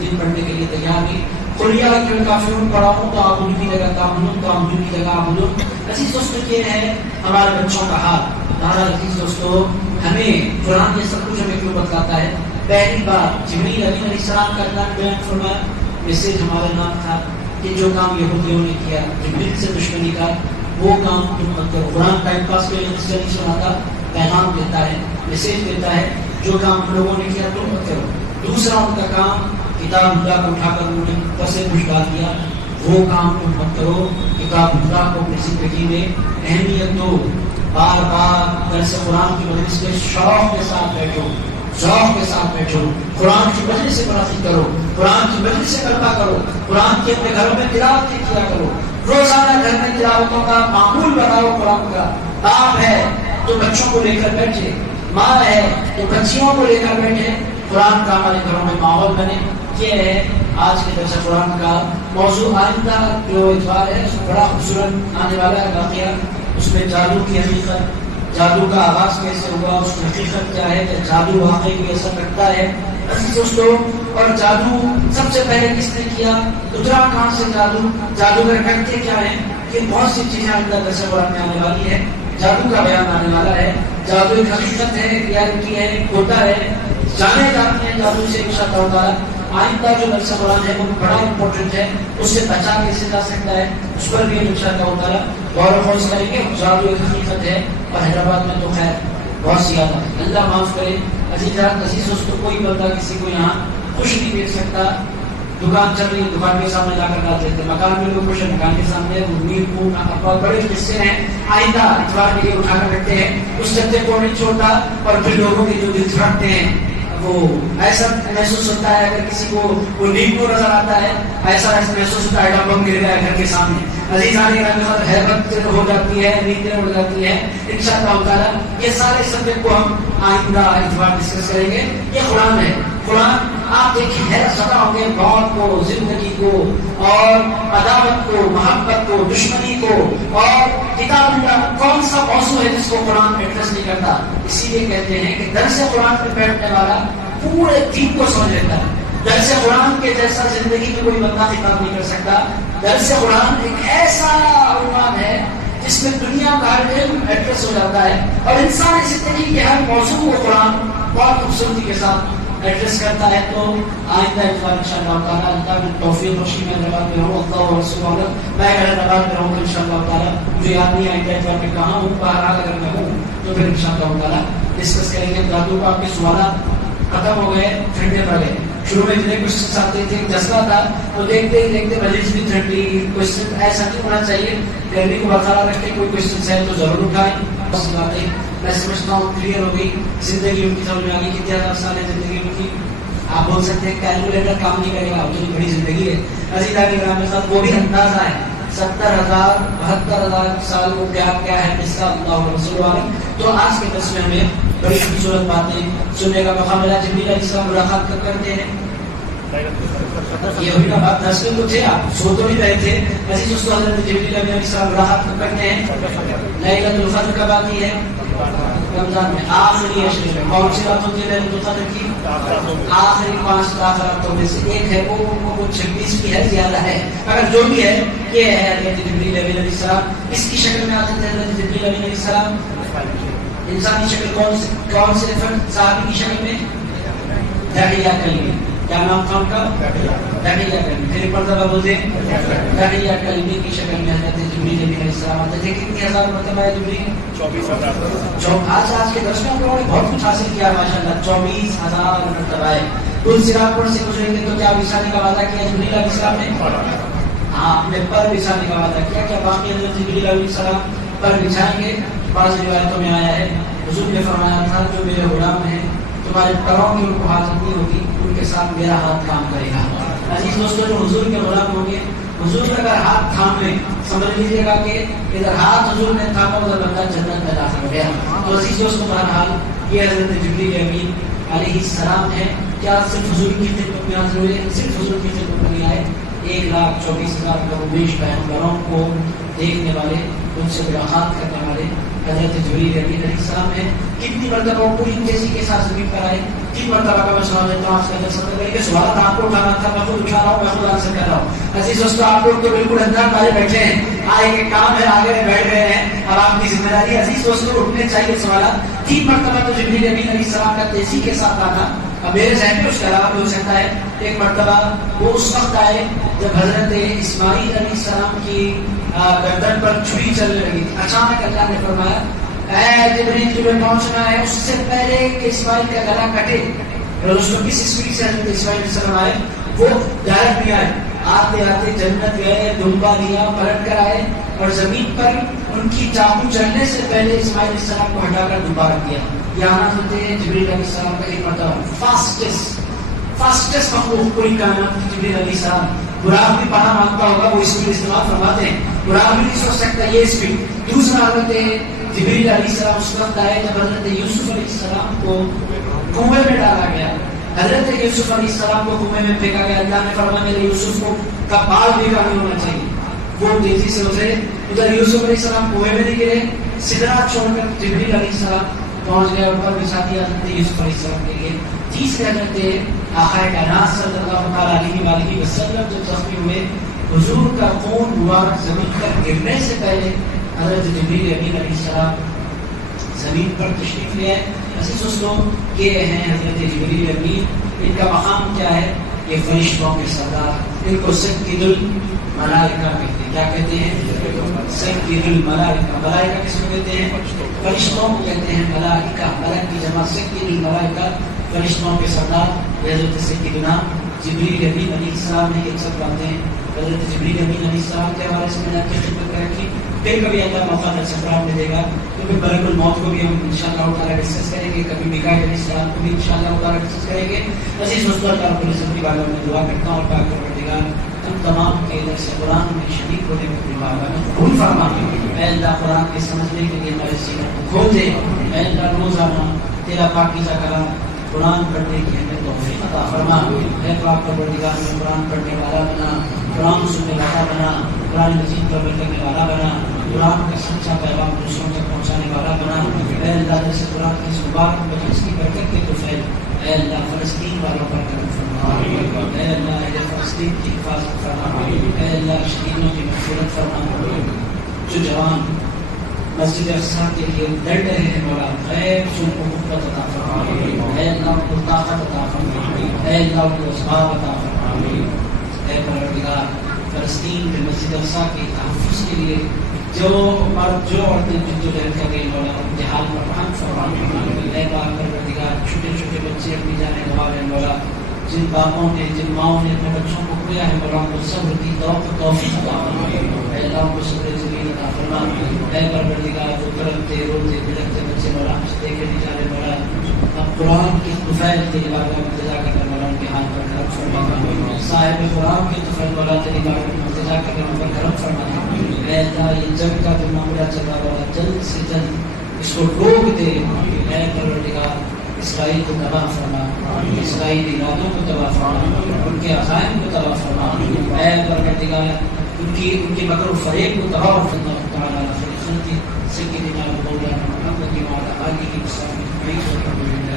دن پڑھنے کے لیے تیار نہیں. قلیہ کی کافرون پڑھاؤں تو آپ ان کی جگہ تعمل تو ہم کی جگہ عبدالون. عزیز دوستوں یہ ہے ہمارے بچوں کا حال. ہمارا عزیز دوستوں ہمیں قرآن یہ سب کچھ ہمیں کیوں بتلاتا ہے؟ پہلی بار جبریل علیہ السلام کا اللہ نے بیان فرمایا میسج ہمارا نام تھا کہ جو کام یہودیوں نے کیا جبریل سے دشمنی کا وہ کام تم مت کرو. قرآن ٹائم پاس کے لیے نہیں سناتا پیغام دیتا ہے میسج دیتا ہے. جو کام ہم لوگوں نے کیا تم مت کرو. دوسرا ان کا کام کتاب اللہ کو اٹھا کر انہوں نے پسے پوش ڈال دیا وہ کام تم مت کرو. کتاب اللہ کو اپنی زندگی میں اہمیت دو. بار بار درس قرآن کی مجلس میں شوق کے ساتھ بیٹھو ذوق کے ساتھ بیٹھو. قرآن کی مجلس سے مناسب کرو. قرآن کی مجلس سے کرتا کرو. قرآن کے اپنے گھروں میں تلاوت کیا کرو. روزانہ گھر میں تلاوتوں کا معمول بناؤ. قرآن کا باپ ہے تو بچوں کو لے کر بیٹھے ماں ہے تو بچیوں کو لے کر بیٹھے. قرآن کا ہمارے گھروں میں ماحول بنے. یہ ہے آج کے درس قرآن کا موضوع. آئندہ جو اتوار ہے اس میں بڑا خوبصورت آنے والا ہے واقعہ. اس میں جادو کی حقیقت جادو کا آغاز کیسے ہوا اس کی حقیقت کیا ہے کہ جادو واقعی کوئی اثر رکھتا ہے عزیز دوستوں. اور جادو سب سے پہلے کس نے کیا اترا کہاں سے جادوگر کرتے کیا ہیں کہ بہت سی چیزیں آئندہ درس قرآن میں آنے والی ہے. جادو کا بیان آنے والا ہے. جادو ایک حقیقت ہے ریالٹی ہے ہوتا ہے جانے جاتے ہیں جادو سے انشاءاللہ تعالی. آئندہ جو درس قرآن ہے وہ بڑا امپورٹنٹ ہے. اس سے بچا کیسے جا سکتا ہے اس پر بھی انشاءاللہ تعالی غور و خوض کریں گے. جادو ایک حقیقت ہے اور حیدرآباد میں تو خیر بہت زیادہ اللہ معاف کرے. عزیز دوستوں کوئی بندہ کسی کو یہاں خوش نہیں دیکھ سکتا. دکان چل رہی دکان کے سامنے لا کر ڈال دیتے. مکان میں لوگ خوش ہے مکان کے سامنے بڑے قصے ہیں. آئندہ اتوار کے لیے اٹھا کر رکھتے ہیں. اس سطح کو نہیں چھوڑتا اور پھر لوگوں کے جو دل دھڑکتے ہیں وہ ایسا محسوس ہوتا ہے اگر کسی کو وہ نیند کو نظر آتا ہے، ایسا محسوس ہوتا ہے ڈبم گر گیا گھر کے سامنے، عزیزان گرامی حیبت ہو جاتی ہے، نیندیں اڑ جاتی ہے. انشاءاللہ تعالی یہ سارے سبجیکٹ کو ہم آئندہ اتوار ڈسکس کریں گے. یہ قرآن ہے. قرآن آپ دیکھیں حیرت زدہ ہوں گے، موت کو، زندگی کو، اور عداوت کو، محبت کو، دشمنی کو، اور کتاب اللہ کون سا موضوع ہے جس کو قرآن ایڈریس نہیں کرتا. اسی لیے کہتے ہیں کہ درس قرآن پہ بیٹھنے والا پورے دین کو سمجھ لیتا ہے. درس قرآن کے جیسا زندگی میں کوئی بندہ خطاب نہیں کر سکتا. درس قرآن ایک ایسا عنوان ہے جس میں دنیا کا ہر علم ایڈریس ہو جاتا ہے، اور انسان اس زندگی کے ہر موضوع کو قرآن بہت خوبصورتی کے ساتھ ایڈریس کرتا ہے. تو آئندہ اتوار انشاءاللہ تعالیٰ اللہ توفیق بخشی میں حیدرآباد میں رہوں، اللہ و رسول اللہ میں حیدرآباد میں رہوں انشاءاللہ تعالیٰ. مجھے یاد نہیں آئندہ اتوار میں کہاں ہوں، بہرحال اگر میں ہوں تو پھر انشاءاللہ تعالیٰ ڈسکس کریں گے. دادو کو آپ کے سوالات ختم ہو گئے، ٹھنڈے پڑ گئے. شروع میں جتنے کوشچنس آتے تھے جذبہ تھا، تو دیکھتے ہی دیکھتے مجلس بھی ٹھنڈی. کوشچن ایسا نہیں ہونا چاہیے، گرمی کو برقرار رکھے. کوئی کوشچنس ہے تو ضرور اٹھائیں. بس باتیں میں سمجھتا ہوں کلیئر ہو گئی. زندگی ان کی سمجھ میں آ گئی. کتنے ہزار سال ہے زندگی ان کی؟ آپ بول سکتے ہیں کیلکولیٹر کام نہیں کرے گا، اتنی بڑی زندگی ہے. عزیزان گرامی کے ساتھ وہ بھی اندازہ ہے 70,000 72,000 سال کو کیا ہے اس کا اللہ و رسول عالم. تو آج کے درس میں ہمیں بڑی خوبصورت باتیں سننے کا موقع ملا. جبریل علیہ السلام ملاقات کب کرتے ہیں؟ یہ ہوئی نا بات. درس میں تو تھے، آپ سو تو نہیں رہے تھے. عزیز دوستو، حضرت جبریل علیہ السلام ملاقات کب کرتے ہیں؟ لیلۃ القدر کب آتی ہے؟ رمضان میں آخری عشرے میں. کون سی رات ہوتی ہے لیلۃ القدر کی؟ آخری 5 راتوں میں سے ایک ہے. وہ 26 کی ہے، زیادہ ہے. اگر جو بھی ہے یہ ہے حضرت جبریل علیہ السلام. اس کی شکل میں آتے تھے حضرت جبریل علیہ السلام. انسانی شکل کون سے صحابی کی شکل میں؟ دحیہ کلبی. کیا نام تھا ان کا؟ دحیہ کلبی. پھر ایک مرتبہ بولتے ہیں دحیہ کلبی کی شکل میں حضرت جبریل علیہ السلام آتے تھے. کتنی ہزار مرتبہ ہے جبریل؟ 24,000. آج کے درس میں ہم لوگوں نے بہت کچھ حاصل کیا ماشاءاللہ. 24,000 مرتبہ ہے. پل صراط پر سے گزریں گے تو کیا وصال کا وعدہ کیا جبریل علیہ السلام نے؟ ہاں، اپنے پر وصال کا وعدہ کیا. کیا باقی حضرت جبریل علیہ السلام پر بچھائیں گے؟ بعض روایتوں میں آیا ہے حضور نے فرمایا تھا جو میرے غلام ہیں تمہارے پروں کی ان کو حاجت نہیں ہوگی، ان کے ساتھ میرا ہاتھ کام کرے گا. عزیز دوستوں، جو حضور کے غلام ہوں گے، حضور نے اگر ہاتھ تھام لیں، سمجھ لیجیے گا کہ ادھر ہاتھ حضور نے تھاما ادھر بندہ جنت میں داخل ہو گیا. تو عزیز دوستوں، بہرحال یہ حضرت جبریل امین علیہ السلام ہے. کیا صرف حضور کی خدمت میں حاضر ہوئے؟ صرف حضور کی خدمت میں آئے. 1,24,000 کروڑ پیغمبروں کو دیکھنے والے، ان سے ملاقات کرنے والے حضرت جبریل امین علیہ السلام ہے. کتنی مرتبہ پوری کیسی کے ساتھ زمین پر آئے؟ 3 مرتبہ کا میں سوال دیتا ہوں. آج کا درس ختم کریں گے. سوالات آپ کو اٹھانا تھا، میں خود اٹھا رہا ہوں، میں خود آنسر کر رہا ہوں. عزیز دوستو، آپ لوگ تو بالکل اندر والے بیٹھے ہیں، آئے کے کام ہے، آگے بیٹھ گئے ہیں، اب آپ کی ذمہ داری. عزیز دوستو، اٹھنے چاہیے سوالات. 3 مرتبہ تو جبریل امین علیہ السلام کا تیزی کے ساتھ آنا. اب میرے ذہن میں اس کے علاوہ بھی ہو سکتا ہے. ایک مرتبہ وہ اس وقت آئے جب حضرت اسماعیل علیہ السلام کی گردن پر چھری چلنے لگی تھی. اچانک اللہ نے فرمایا اے جبریل تمہیں پہنچنا ہے اس سے پہلے کہ اسماعیل کا گلا کٹے. اور اس کو کس اسپیڈ سے حضرت اسماعیل علیہ السلام آئے؟ وہ ڈائریکٹ نہیں آئے، آتے آتے جنت گئے، دمبا دیا، پلٹ کر آئے اور زمین پر ان کی چاقو چلنے سے پہلے اسماعیل علیہ السلام کو ہٹا کر دمبا رکھ دیا. یہاں ہوتے ہیں جبریل علیہ السلام کا ایک مرتبہ فاسٹسٹ مخلوق پوری کائنات کی جبریل علیہ السلام. براق بھی پناہ مانگتا ہوگا، وہ اسپیڈ استعمال فرماتے ہیں. براق بھی نہیں سوچ سکتا یہ اسپیڈ. دوسرا حضرت جبریل علیہ السلام اس وقت آئے جب حضرت یوسف علیہ السلام کو کنویں میں ڈالا گیا. حضرت یوسف علیہ السلام کو کنویں میں پھینکا گیا. اللہ نے فرمایا میرے یوسف کو کا بال بھی نہیں ہونا چاہیے. وہ تیزی سے اترے. ادھر یوسف علیہ السلام کنویں میں نہیں گرے، سدرا چھوڑ کر جبریل علیہ السلام پہنچ گئے اور پر بچھا دیا حضرت یوسف علیہ السلام کے لیے. تیسرے حضرت آقا کائنات صلی اللہ تعالیٰ علیہ وسلم جب زخمی ہوئے، حضور کا خون مبارک زمین پر گرنے سے پہلے حضرت جبریل امین علیہ السلام زمین پر تشریف لے آئے. عزیز دوستوں، یہ ہیں حضرت جبریل امین. ان کا مقام کیا ہے؟ یہ فرشتوں کے سردار. ان کو سید الملائکہ کہتے ہیں. کیا کہتے ہیں؟ سید الملائکہ. ملائکہ کس کو کہتے ہیں؟ فرشتوں کو کہتے ہیں ملائکہ. ملک کی جمع سید الملائکہ، فرشتوں کے سردار. حضرت سیدنا جبریل امین علیہ السلام نے یہ سب باتیں حضرت جبریل امین علیہ السلام کے حوالے سے میں نے آپ کی خدمت میں رکھی. پھر کبھی اللہ موقع در سفرات میں دے گا تو پھر ملک الموت کو بھی ہم انشاءاللہ تعالیٰ ڈسکس کریں گے، کبھی میکائیل علیہ السلام کو بھی انشاءاللہ تعالیٰ ڈسکس کریں گے۔ عزیز دوستو، اللہ رب العزت کی بارگاہ میں دعا کرتا ہوں اور پاک پروردگار تم تمام کے درس قرآن میں شریک ہونے کو اپنی بارگاہ میں قبول فرما۔ اے اللہ، قرآن کے سمجھنے کے لیے ہمارے سینوں کو کھول دے۔ اے اللہ، روزانہ تیرا پاکیزہ کلام قرآن پڑھنے کی ہمیں توفیق عطا فرما۔ اے پاک پروردگار میں قرآن پڑھنے والا بنا، قرآن سننے والا بنا، قرآن مجید پر عمل کرنے والا بنا، قرآن کا سچا پیغام دوسروں تک پہنچانے والا بنا۔ اے اللہ، جیسے قرآن کی اس مبارک مجلس کی برکت کے توفیل اے اللہ فلسطین والوں پر کرم فرما۔ اے اللہ، اہل فلسطین کی حفاظت فرما۔ اے اللہ، شہیدوں کی مغفرت فرما۔ جو جوان مسجد اقصی کے لیے لڑ رہے ہیں مولا، غیب سے ان کو قوت عطا فرما۔ اے اللہ، ان کو طاقت عطا فرما۔ اے اللہ، ان کو اسباب عطا فرما۔ اے پروردگار، فلسطین میں مسجد اقصی کے تحفظ کے لیے جو مرد جو عورتیں جدوجہد کر رہی ہیں مولا، ان کے حال پر رحم فرما۔ اے پاک پروردگار، چھوٹے چھوٹے بچے اپنی جانے گنوا رہے ہیں مولا، جن باپوں نے جن ماؤں نے اپنے بچوں کو کھویا ہے مولا، ان کو صبر کی توفیق عطا فرما۔ اے اللہ، ان کو صبر جمیل عطا فرما۔ اے پروردگار، جو تڑپتے روتے بلکتے بچے مولا، ہنستے کے نہیں جا رہے مولا، اب قرآن کی طفیل تیری بارگاہ میں التجا کر کے مولا ان کے ہاتھ پر کرم فرما۔ صاحب قرآن کی طفیل مولا تیری بارگاہ میں التجا کر کے ان پر کرم فرما۔ اے اللہ، یہ جنگ کا جو معاملہ چل رہا مولا، جلد سے جلد اس کو روک دے۔ اے پروردگار، اسرائیل کو تباہ فرما، اسرائیلی ارادوں کو تباہ فرما، ان کے عزائم کو تباہ فرما۔ اے پروردگار، ان کی مکر و فریب کو تباہ فرما۔ تعالیٰ خلقی سیدنا مولانا محمد وعلی آلہ وصحبہ اجمعین۔